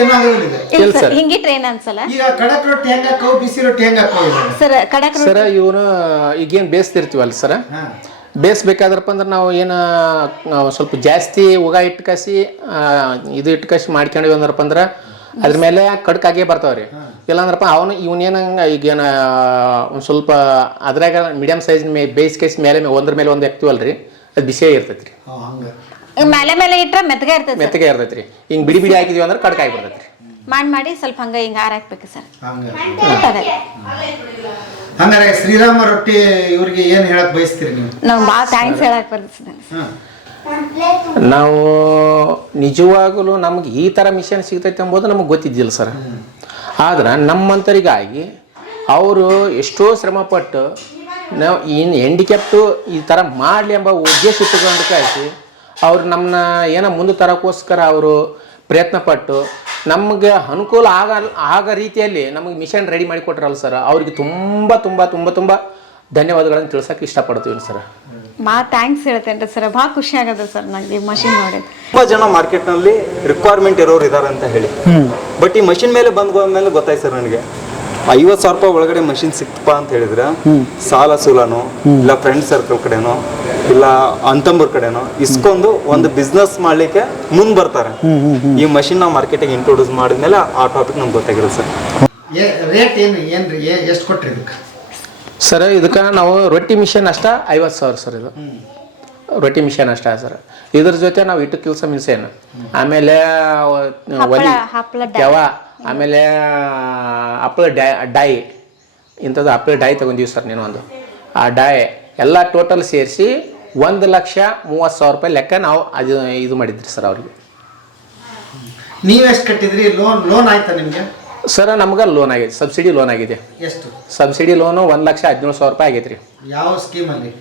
ಇಲ್ಲ ಸರ್ ಹಿಂಗೆ ಟ್ರೈನ್ ಅನ್ಸಲ್ಲ. ಈಗ ಕಡಕ್ ರೊಟ್ಟಿ ಹೆಂಗ್ ಹಾಕವು ಬಿಸಿ ರೊಟ್ಟಿ ಹೆಂಗ್ ಹಾಕವು ಇವಾಗ? ಸರ್ ಕಡಕ್ ಸರ ಇವನು ಈಗೇನು ಬೇಯಿಸ್ತಿರ್ತೀವಲ್ಲ ಸರ? ಹಾ. ಬೇಯಿಸ್ಬೇಕಾದ್ರಪ್ಪ ಅಂದ್ರೆ ನಾವು ಏನು ನಾವು ಸ್ವಲ್ಪ ಜಾಸ್ತಿ ಉಗ ಇಟ್ಕಸಿ ಇದು ಇಟ್ಕಸಿ ಮಾಡ್ಕೊಂಡ್ವಿ ಅಂದ್ರಪ್ಪ ಅಂದ್ರೆ ಅದ್ರ ಮೇಲೆ ಕಡ್ಕಾಗೆ ಬರ್ತಾವ್ರಿ. ಇಲ್ಲಾಂದ್ರಪ್ಪ ಅವನು ಇವನೇನ ಏನ ಒಂದು ಸ್ವಲ್ಪ ಅದ್ರಾಗ ಮೀಡಿಯಂ ಸೈಜ್ ಮೇ ಬೇಸ್ ಕೇಸ್ ಮೇಲೆ ಮೇ- ಒಂದ್ರ ಮೇಲೆ ಒಂದು ರೀ ಅದು ಬಿಸಿ ಇರ್ತೈತ್ರಿ. ರೀ ಮೇಲೆ ಮೇಲೆ ಇಟ್ಟರೆ ಮೆತ್ತಗೆ ಇರ್ತೈತಿ. ಮೆತ್ತಗೆ ಇರ್ತೈತಿ ರೀ ಹಿಂಗೆ ಬಿಡಿ ಬಿಡಿ ಹಾಕಿದ್ವಿ ಅಂದ್ರೆ ಕಡ್ಕಾಗಿ ಬರ್ತೈತ್ರಿ ಮಾಡಿ ಮಾಡಿ ಸ್ವಲ್ಪ ಹಂಗ ಹಿಂಗ ಆರ ಹಾಕ್ಬೇಕು ಸರ್. ಹಂಗೆ. ಹಂಗಾರೆ ಶ್ರೀರಾಮ ರೊಟ್ಟಿ ಇವ್ರಿಗೆ ಏನು ಹೇಳಕ್ ಬಯಸ್ತೀರಿ ನೀವು? ನಾವು ಭಾಳ ಥ್ಯಾಂಕ್ಸ್ ಹೇಳಕ್ ಬರ್ತದೆ ಹಾಂ ನಾವು ನಿಜವಾಗಲೂ ನಮ್ಗೆ ಈ ಥರ ಮಿಷನ್ ಸಿಗ್ತೈತೆ ಎಂಬುದು ನಮಗೆ ಗೊತ್ತಿದ್ದಿಲ್ಲ ಸರ್. ಆದ್ರೆ ನಮ್ಮಂತರಿಗಾಗಿ ಅವರು ಎಷ್ಟೋ ಶ್ರಮಪಟ್ಟು ನಾವು ಇನ್ನು ಹೆಂಡಿಕ್ಯಾಪ್ಟು ಈ ಥರ ಮಾಡಲಿ ಎಂಬ ಉದ್ದೇಶ ಇಟ್ಟುಕೊಂಡು ಕಾಯಿಸಿ ಅವ್ರು ನಮ್ಮನ್ನ ಏನೋ ಮುಂದೆ ತರೋಕ್ಕೋಸ್ಕರ ಅವರು ಪ್ರಯತ್ನಪಟ್ಟು ನಮಗೆ ಅನುಕೂಲ ಆಗ ಆಗ ರೀತಿಯಲ್ಲಿ ನಮಗೆ ಮಿಷನ್ ರೆಡಿ ಮಾಡಿ ಕೊಟ್ರಲ್ಲ ಸರ್ ಅವ್ರಿಗೆ ತುಂಬ ತುಂಬ ತುಂಬ ತುಂಬ ಧನ್ಯವಾದಗಳನ್ನು ತಿಳ್ಸೋಕೆ ಇಷ್ಟಪಡ್ತೀವಿ ಸರ್ ಮಾ ಥ್ಯಾಂಕ್ಸ್ ಹೇಳ್ತೇನೆ ಸರ್ ಭಾಳ ಖುಷಿ ಆಗದ ಸರ್ ನಂಗೆ ಮಷಿನ್ ನೋಡಿ ತುಂಬ ಜನ ಮಾರ್ಕೆಟ್ನಲ್ಲಿ ರಿಕ್ವೈರ್ಮೆಂಟ್ ಇರೋರು ಇದ್ದಾರೆ ಅಂತ ಹೇಳಿ. ಬಟ್ ಈ ಮಷಿನ್ ಮೇಲೆ ಬಂದ್ ಮೇಲೆ ಗೊತ್ತಾಯ್ತು ಸರ್ ನನಗೆ. ಐವತ್ತು ಸಾವಿರ ರೂಪಾಯಿ ಒಳಗಡೆ ಮಷಿನ್ ಸಿಕ್ತಪ್ಪ ಅಂತ ಹೇಳಿದ್ರೆ ಸಾಲ ಸೂಲನೋ ಇಲ್ಲ ಫ್ರೆಂಡ್ ಸರ್ಕಲ್ ಕಡೆನೋ ಇಲ್ಲ ಅಂತಂಬರ್ ಕಡೆನೋ ಇಸ್ಕೊಂಡು ಒಂದು ಬಿಸ್ನೆಸ್ ಮಾಡ್ಲಿಕ್ಕೆ ಮುಂದ್ ಬರ್ತಾರೆ. ಈ ಮಷಿನ್ ನಾವು ಮಾರ್ಕೆಟಿಗೆ ಇಂಟ್ರೊಡ್ಯೂಸ್ ಮಾಡಿದ್ಮೇಲೆ ಆ ಟಾಪಿಕ್ ನಮ್ಗೆ ಗೊತ್ತಾಗಿಲ್ಲ ಸರ್. ರೇಟ್ ಏನು ಏನ್ರಿ ಎಷ್ಟು ಕೊಟ್ರಿ ಇದಕ್ಕೆ? ಸರ್ ಇದಕ್ಕೆ ನಾವು ರೊಟ್ಟಿ ಮಿಷನ್ ಅಷ್ಟ ಐವತ್ತು ಸಾವಿರ ಸರ್ ಇದು. ರೊಟ್ಟಿ ಮಿಷನ್ ಅಷ್ಟ ಸರ್. ಇದ್ರ ಜೊತೆ ನಾವು ಇಟ್ಟು ಕೆಲಸ ಮಿಲ್ಸೇನ್. ಆಮೇಲೆ ಒಲಿ ಹಪ್ಪಳ ಆಮೇಲೆ ಹಪ್ಪಳ ಡೈ ಡೈ. ಇಂಥದ್ದು ಹಪ್ಪಳ ಡೈ ತಗೊಂಡಿವಿ ಸರ್ ನೀನು ಒಂದು. ಆ ಡೈ ಎಲ್ಲ ಟೋಟಲ್ ಸೇರಿಸಿ ಒಂದು ಲಕ್ಷ ಮೂವತ್ತು ಸಾವಿರ ರೂಪಾಯಿ ಲೆಕ್ಕ ನಾವು ಅದು ಇದು ಮಾಡಿದ್ರಿ ಸರ್ ಅವ್ರಿಗೆ. ನೀವು ಎಷ್ಟು ಕಟ್ಟಿದ್ರಿ? ಲೋನ್ ಲೋನ್ ಆಯ್ತಾ ನಿಮಗೆ? ಸರ್ ನಮ್ಗೆ ಲೋನ್ ಆಗಿದೆ ಸಬ್ಸಿಡಿ ಲೋನ್ ಆಗಿದೆ. ಎಷ್ಟು? ಸಬ್ಸಿಡಿ ಲೋನು ಒಂದು ಲಕ್ಷ ಹದಿನೇಳು ಸಾವಿರ ರೂಪಾಯಿ ಆಗೈತೆ ರೀ ಯಾವ ಸ್ಕೀಮಲ್ಲಿ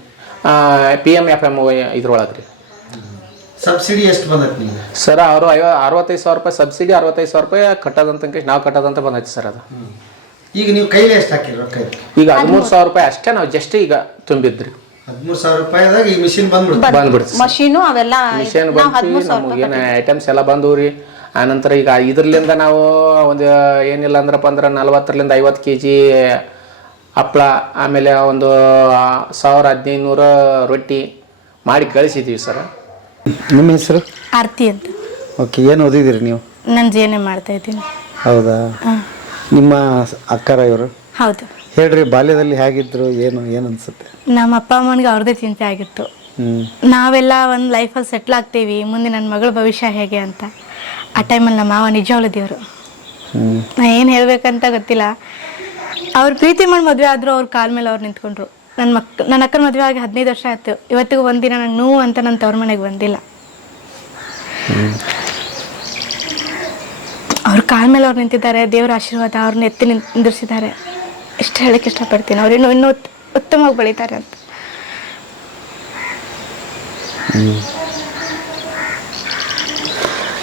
ಪಿ ಎಂ ಎಫ್ ಎಂ ಇದ್ರೊಳಗೆ ರೀ ಸಬ್ಸಿಡಿ ಎಷ್ಟು ಬಂದೈತೆ ನಿಮಗೆ? ಸರ್ ಅವರು ಐವ ಅರವತ್ತೈದು ಸಾವಿರ ರೂಪಾಯಿ ಸಬ್ಸಿಡಿ ಅರವತ್ತೈದು ಸಾವಿರ ರೂಪಾಯಿ ಕಟ್ಟೋದಂತ ನಾವು ಕಟ್ಟೋದಂತ ಬಂದೈತಿ ಸರ್ ಅದು. ಈಗ ನೀವು ಕೈಲಿ ಎಷ್ಟು ಹಾಕಿರಿ ಈಗ ಹದಿಮೂರು ಸಾವಿರ ರೂಪಾಯಿ ಅಷ್ಟೇ ನಾವು ಜಸ್ಟ್ ಈಗ ತುಂಬಿದ್ರಿ. ಹದಿಮೂರು ಸಾವಿರ ರೂಪಾಯಿದಾಗ ಈ ಮಿಷಿನ್ ಬಂದ್ಬಿಡ್ತು. ಬಂದ್ಬಿಡ್ತು. ಮಷೀನು ಅವೆಲ್ಲ ಮಿಷನ್ ಬಂತು ನಮಗೆ ಏನು ಐಟಮ್ಸ್ ಎಲ್ಲ ಬಂದವು ರೀ. ಆನಂತರ ಈಗ ಇದ್ರಲಿಂದ ನಾವು ಒಂದು ಏನಿಲ್ಲ ಅಂದ್ರಪ್ಪ ಅಂದ್ರೆ ನಲ್ವತ್ತರಿಂದ ಐವತ್ತು ಕೆ ಜಿ ಹಪ್ಳ ಆಮೇಲೆ ಒಂದು ಸಾವಿರ ಹದಿನೈದು ನೂರ ರೊಟ್ಟಿ ಮಾಡಿ ಕಳಿಸಿದ್ದೀವಿ ಸರ್. ನಿಮ್ಮ ಹೆಸರು? ಆರ್ತಿ ಅಂತ. ಓಕೆ ಏನು ಓದಿದಿರಿ ನೀವು? ನಾನು ಜೇನೆ ಮಾಡ್ತಾ ಇದ್ದೀನಿ. ಹೌದಾ? ನಿಮ್ಮ ಅಕ್ಕರ ಇವರು? ಹೌದು. ಹೇಳ್ರಿ ಬಾಲ್ಯದಲ್ಲಿ ಹೇಗಿದ್ರು ಏನು ಏನು ಅನ್ಸುತ್ತೆ? ನಮ್ಮ ಅಪ್ಪ ಅಮ್ಮನಿಗೆ ಅವ್ರದೇ ಚಿಂತೆ ಆಗಿತ್ತು. ನಾವೆಲ್ಲ ಒಂದು ಲೈಫಲ್ಲಿ ಸೆಟ್ಲ್ ಆಗ್ತೀವಿ ಮುಂದೆ ನನ್ನ ಮಗಳ ಭವಿಷ್ಯ ಹೇಗೆ ಅಂತ. ಆ ಟೈಮಲ್ಲಿ ನಮ್ಮ ಮಾವ ನಿಜವಾಗ್ಲೂ ದೇವರು. ನಾ ಏನು ಹೇಳ್ಬೇಕಂತ ಗೊತ್ತಿಲ್ಲ. ಅವ್ರು ಪ್ರೀತಿ ಮಾಡಿ ಮದುವೆ ಆದರೂ ಅವ್ರ ಕಾಲ ಮೇಲೆ ಅವ್ರು ನಿಂತ್ಕೊಂಡ್ರು. ನನ್ನ ಮಕ್ ನನ್ನ ಅಕ್ಕನ ಮದುವೆ ಆಗಿ ಹದಿನೈದು ವರ್ಷ ಆಯ್ತು. ಇವತ್ತಿಗೂ ಒಂದಿನ ನಂಗೆ ನೋವು ಅಂತ ನನ್ನ ತವ್ರ ಮನೆಗೆ ಬಂದಿಲ್ಲ. ಅವ್ರ ಕಾಲ ಮೇಲೆ ಅವ್ರು ನಿಂತಿದ್ದಾರೆ ದೇವರ ಆಶೀರ್ವಾದ ಅವ್ರನ್ನ ಎತ್ತಿ ನಿಂದಿರ್ಸಿದ್ದಾರೆ. ಇಷ್ಟು ಹೇಳಕ್ಕೆ ಇಷ್ಟಪಡ್ತೀನಿ. ಅವ್ರು ಇನ್ನೂ ಇನ್ನೂ ಉತ್ತಮವಾಗಿ ಬೆಳೀತಾರೆ ಅಂತ.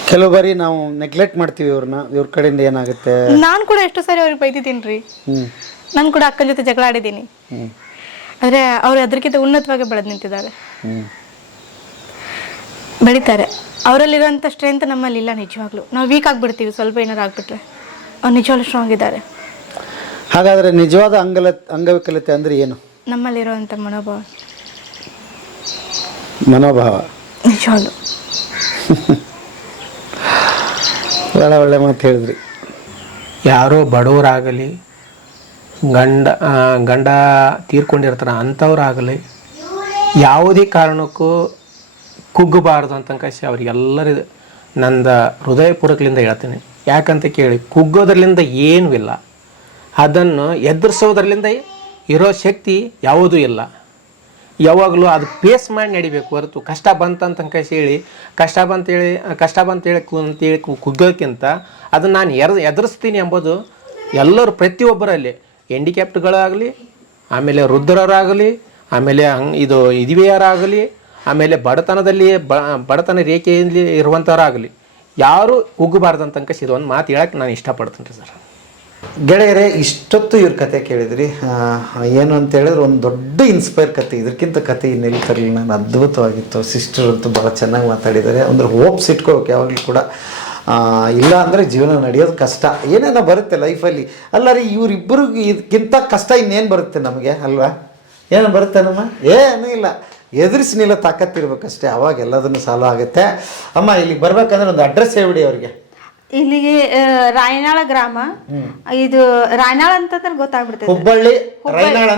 ಕೆಲವು ಬಾರಿ ನಾವು ನೆಗ್ಲೆಕ್ಟ್ ಮಾಡ್ತೀವಿ ಇವ್ರನ್ನ. ಇವ್ರ ಕಡೆಯಿಂದ ಏನಾಗುತ್ತೆ? ನಾನು ಕೂಡ ಎಷ್ಟೋ ಸಾರಿ ಅವ್ರಿಗೆ ಬೈದಿದ್ದೀನಿ ರೀ. ನಾನು ಕೂಡ ಅಕ್ಕನ ಜೊತೆ ಜಗಳ ಆಡಿದ್ದೀನಿ. ಆದರೆ ಅವ್ರು ಅದಕ್ಕಿಂತ ಉನ್ನತವಾಗಿ ಬೆಳೆದು ನಿಂತಿದ್ದಾರೆ. ಬೆಳೀತಾರೆ. ಅವರಲ್ಲಿರೋಂಥ ಸ್ಟ್ರೆಂತ್ ನಮ್ಮಲ್ಲಿ ಇಲ್ಲ ನಿಜವಾಗ್ಲೂ. ನಾವು ವೀಕ್ ಆಗಿಬಿಡ್ತೀವಿ. ಸ್ವಲ್ಪ ಏನಾರು ಆಗಿಬಿಟ್ರೆ. ಅವ್ರು ನಿಜವಾಗ್ಲೂ ಸ್ಟ್ರಾಂಗ್ ಇದ್ದಾರೆ. ಹಾಗಾದ್ರೆ ನಿಜವಾದ ಅಂಗಲ ಅಂಗವಿಕಲತೆ ಅಂದ್ರೆ ಏನು? ನಮ್ಮಲ್ಲಿರುವಂಥ ಮನೋಭಾವ. ಮನೋಭಾವ. ನಿಜವಾಗ್ಲೂ. ಒಳ್ಳೆ <laughs> ಒಳ್ಳೆ ಮಾತು ಹೇಳಿದ್ರಿ. ಯಾರೋ ಬಡವರಾಗಲಿ ಗಂಡ ಗಂಡ ತೀರ್ಕೊಂಡಿರ್ತಾರ ಅಂಥವ್ರಾಗಲಿ ಯಾವುದೇ ಕಾರಣಕ್ಕೂ ಕುಗ್ಗಬಾರ್ದು ಅಂತ ಕಸಿ ಅವ್ರಿಗೆಲ್ಲರ ನಂದ ಹೃದಯಪೂರ್ವಕಲಿಂದ ಹೇಳ್ತೀನಿ. ಯಾಕಂತ ಕೇಳಿ ಕುಗ್ಗೋದ್ರಲಿಂದ ಏನೂ ಇಲ್ಲ. ಅದನ್ನು ಎದುರಿಸೋದ್ರಲ್ಲಿಂದ ಇರೋ ಶಕ್ತಿ ಯಾವುದೂ ಇಲ್ಲ. ಯಾವಾಗಲೂ ಅದು ಪೇಸ್ ಮಾಡಿ ನಡಿಬೇಕು ಹೊರತು. ಕಷ್ಟ ಬಂತಂತ ಹೇಳಿ, ಕಷ್ಟ ಬಂತೇಳಿ ಕಷ್ಟ ಬಂತೇಳಿ ಅಂತೇಳಿ ಕುಗ್ಗೋಕ್ಕಿಂತ ಅದನ್ನು ನಾನು ಎರ್, ಎದುರಿಸ್ತೀನಿ ಎಂಬುದು ಎಲ್ಲರೂ ಪ್ರತಿಯೊಬ್ಬರಲ್ಲಿ. ಹೆಂಡಿಕ್ಯಾಪ್ಟ್ಗಳಾಗಲಿ ಆಮೇಲೆ ರುದ್ರರಾಗಲಿ ಆಮೇಲೆ ಹಂಗ್ ಇದು ಇದುವೆಯರಾಗಲಿ, ಆಮೇಲೆ ಬಡತನದಲ್ಲಿ ಬಡತನ ರೇಖೆಯಲ್ಲಿ ಇರುವಂಥವರಾಗಲಿ ಯಾರೂ ಕುಗ್ಗಬಾರ್ದಂತ ಇದು ಒಂದು ಮಾತು ಹೇಳಕ್ಕೆ ನಾನು ಇಷ್ಟಪಡ್ತೀನಿ ರೀ ಸರ್. ಗೆಳೆಯರೇ, ಇಷ್ಟೊತ್ತು ಇವ್ರ ಕತೆ ಕೇಳಿದ್ರಿ. ಏನು ಅಂತ ಹೇಳಿದ್ರೆ ಒಂದು ದೊಡ್ಡ ಇನ್ಸ್ಪೈರ್ ಕತೆ. ಇದಕ್ಕಿಂತ ಕತೆ ಇನ್ನೆಲ್ಲಿ ತರಲಿಲ್ಲ. ನಾನು ಅದ್ಭುತವಾಗಿತ್ತು. ಸಿಸ್ಟರ್ ಅಂತೂ ಭಾಳ ಚೆನ್ನಾಗಿ ಮಾತಾಡಿದ್ದಾರೆ. ಅಂದ್ರೆ ಹೋಪ್ಸ್ ಇಟ್ಕೋಬೇಕು ಯಾವಾಗಲೂ ಕೂಡ ಇಲ್ಲ ಅಂದರೆ ಜೀವನ ನಡೆಯೋದು ಕಷ್ಟ. ಏನೇನೋ ಬರುತ್ತೆ ಲೈಫಲ್ಲಿ ಅಲ್ಲ. ರೀ ಇವರಿಬ್ಬರಿಗೂ ಇದಕ್ಕಿಂತ ಕಷ್ಟ ಇನ್ನೇನು ಬರುತ್ತೆ ನಮಗೆ, ಅಲ್ವಾ? ಏನೋ ಬರುತ್ತೆ ನಮ್ಮ? ಏನೂ ಇಲ್ಲ. ಎದುರಿಸಿ ನಿಲ್ಲ ತಾಕತ್ತಿರ್ಬೇಕಷ್ಟೇ. ಅವಾಗ ಎಲ್ಲದನ್ನು ಸಾಲ ಆಗುತ್ತೆ. ಅಮ್ಮ, ಇಲ್ಲಿಗೆ ಬರ್ಬೇಕಂದ್ರೆ ಒಂದು ಅಡ್ರೆಸ್ ಹೇಳ್ಬಿಡಿ ಅವ್ರಿಗೆ. ಇಲ್ಲಿಗೆ ರಾಯನಾಳ ಗ್ರಾಮ. ಇದು ರಾಯನಾಳ ಅಂತಂದ್ರೆ ಗೊತ್ತಾಗ್ಬಿಡ್ತದೆ. ಹುಬ್ಬಳ್ಳಿ ರಾಯನಾಳ,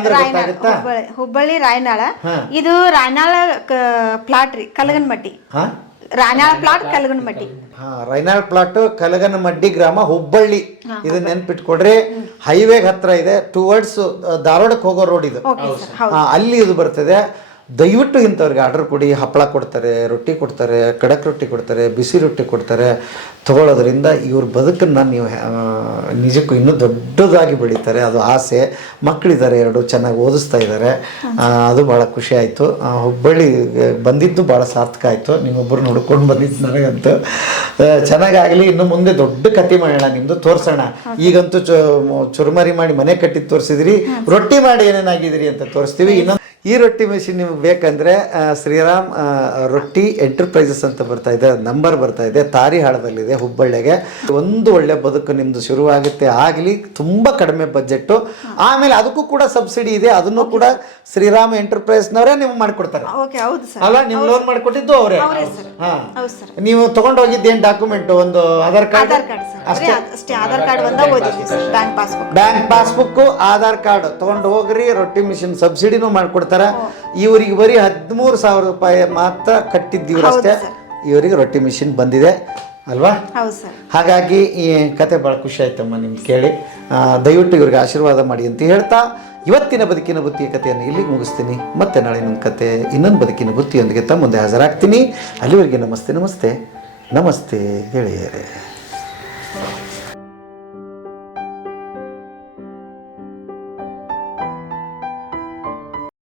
ಹುಬ್ಬಳ್ಳಿ ಹುಬ್ಬಳ್ಳಿ ರಾಯನಾಳ. ಇದು ರಾಯನಾಳ ಪ್ಲಾಟ್ ರೀ ಕಲಗನಮಟ್ಟಿ ರಾಯನಾಳ ಪ್ಲಾಟ್ ಕಲಗನಮಟ್ಟಿ ರೈನಾಳ್ ಪ್ಲಾಟ್ ಕಲಗನಮಡ್ಡಿ ಗ್ರಾಮ ಹುಬ್ಬಳ್ಳಿ. ಇದು ನೆನ್ಪಿಟ್ಕೊಡ್ರಿ. ಹೈವೇಗ್ ಹತ್ರ ಇದೆ ಟುವರ್ಡ್ಸ್ ಧಾರವಾಡಕ್ಕೆ ಹೋಗೋ ರೋಡ್ ಇದು. ಅಲ್ಲಿ ಇದು ಬರ್ತದೆ. ದಯವಿಟ್ಟು ಇಂಥವ್ರಿಗೆ ಆರ್ಡರ್ ಕೊಡಿ ಹಪ್ಪಳ ಕೊಡ್ತಾರೆ ರೊಟ್ಟಿ ಕೊಡ್ತಾರೆ ಕಡಕ್ ರೊಟ್ಟಿ ಕೊಡ್ತಾರೆ ಬಿಸಿ ರೊಟ್ಟಿ ಕೊಡ್ತಾರೆ. ತಗೊಳ್ಳೋದ್ರಿಂದ ಇವ್ರ ಬದುಕನ್ನು ನೀವು ನಿಜಕ್ಕೂ ಇನ್ನೂ ದೊಡ್ಡದಾಗಿ ಬೆಳೀತಾರೆ. ಅದು ಆಸೆ. ಮಕ್ಕಳಿದ್ದಾರೆ ಎರಡು ಚೆನ್ನಾಗಿ ಓದಿಸ್ತಾ ಇದ್ದಾರೆ. ಅದು ಭಾಳ ಖುಷಿ ಆಯಿತು. ಹುಬ್ಬಳ್ಳಿ ಬಂದಿದ್ದು ಭಾಳ ಸಾರ್ಥಕ ಆಯಿತು. ನಿಮ್ಮೊಬ್ಬರು ನೋಡ್ಕೊಂಡು ಬಂದಿದ್ದು ನನಗಂತೂ. ಚೆನ್ನಾಗಾಗಲಿ ಇನ್ನು ಮುಂದೆ ದೊಡ್ಡ ಕತೆ ಮಾಡೋಣ ನಿಮ್ಮದು ತೋರಿಸೋಣ. ಈಗಂತೂ ಚು ಚುರುಮರಿ ಮಾಡಿ ಮನೆ ಕಟ್ಟಿದ್ದು ತೋರಿಸಿದ್ರಿ. ರೊಟ್ಟಿ ಮಾಡಿ ಏನೇನಾಗಿದ್ದೀರಿ ಅಂತ ತೋರಿಸ್ತೀವಿ. ಇನ್ನೊಂದು ಈ ರೊಟ್ಟಿ ಮೆಷಿನ್ ನಿಮ್ಗೆ ಬೇಕಂದ್ರೆ ಶ್ರೀರಾಮ್ ರೊಟ್ಟಿ ಎಂಟರ್ಪ್ರೈಸಸ್ ಅಂತ ಬರ್ತಾ ಇದೆ ನಂಬರ್ ಬರ್ತಾ ಇದೆ ತಾರಿಹಾಳದಲ್ಲಿದೆ ಹುಬ್ಬಳ್ಳಿಗೆ. ಒಂದು ಒಳ್ಳೆ ಬದುಕು ನಿಮ್ದು ಶುರುವಾಗುತ್ತೆ ಆಗಲಿ ತುಂಬ ಕಡಿಮೆ ಬಜೆಟ್ಟು ಆಮೇಲೆ ಅದಕ್ಕೂ ಕೂಡ ಸಬ್ಸಿಡಿ ಇದೆ ಅದನ್ನು ಕೂಡ ಶ್ರೀರಾಮ್ ಎಂಟರ್ಪ್ರೈಸ್ನವರೇ ನಿಮ್ಗೆ ಮಾಡಿಕೊಡ್ತಾರೆ. ಓಕೆ ಹೌದು ಸರ್. ಅಲ್ಲ ನೀವು ಲೋನ್ ಮಾಡಿಕೊಟ್ಟಿದ್ದು ಅವರೇ? ಹಾ. ಹೌದು ಸರ್. ನೀವು ತಗೊಂಡೋಗಿದ್ದೇನು ಡಾಕ್ಯುಮೆಂಟ್ ಒಂದು Aadhaar card? Aadhaar card sir. ಬರೀ ಅಷ್ಟೇ ಆಧಾರ್ ಕಾರ್ಡ್ ಒಂದ ಓದಿದ್ವಿ sir. Bank passbook bank passbook Aadhaar card. ತಗೊಂಡು ಹೋಗ್ರಿ ರೊಟ್ಟಿ ಮಿಷಿನ್ ಸಬ್ಸಿಡಿನೂ ಮಾಡ್ಕೊಡ್ತಾರ. ಇವ್ರಿಗೆ ಬರೀ ಹದಿಮೂರು ಸಾವಿರ ರೂಪಾಯಿ ಮಾತ್ರ ಕಟ್ಟಿದ್ದೀವ್ರು ಅಷ್ಟೇ. ಇವರಿಗೆ ರೊಟ್ಟಿ ಮಿಷಿನ್ ಬಂದಿದೆ ಅಲ್ವಾ? ಹಾಗಾಗಿ ಈ ಕತೆ ಭಾಳ ಖುಷಿ ಆಯ್ತಮ್ಮ ನಿಮ್ಗೆ ಕೇಳಿ. ದಯವಿಟ್ಟು ಇವ್ರಿಗೆ ಆಶೀರ್ವಾದ ಮಾಡಿ ಅಂತ ಹೇಳ್ತಾ ಇವತ್ತಿನ ಬದುಕಿನ ಬುತ್ತಿಯ ಕಥೆಯನ್ನು ಇಲ್ಲಿಗೆ ಮುಗಿಸ್ತೀನಿ. ಮತ್ತೆ ನಾಳೆ ನನ್ನ ಕತೆ ಇನ್ನೊಂದು ಬದುಕಿನ ಬುತ್ತಿಯೊಂದಿಗೆ ತಮ್ಮ ಮುಂದೆ ಹಾಜರಾಗ್ತೀನಿ. ಅಲ್ಲಿವರೆಗೆ ನಮಸ್ತೆ ನಮಸ್ತೆ. ನಮಸ್ತೆ ಗೆಳೆಯರೇ.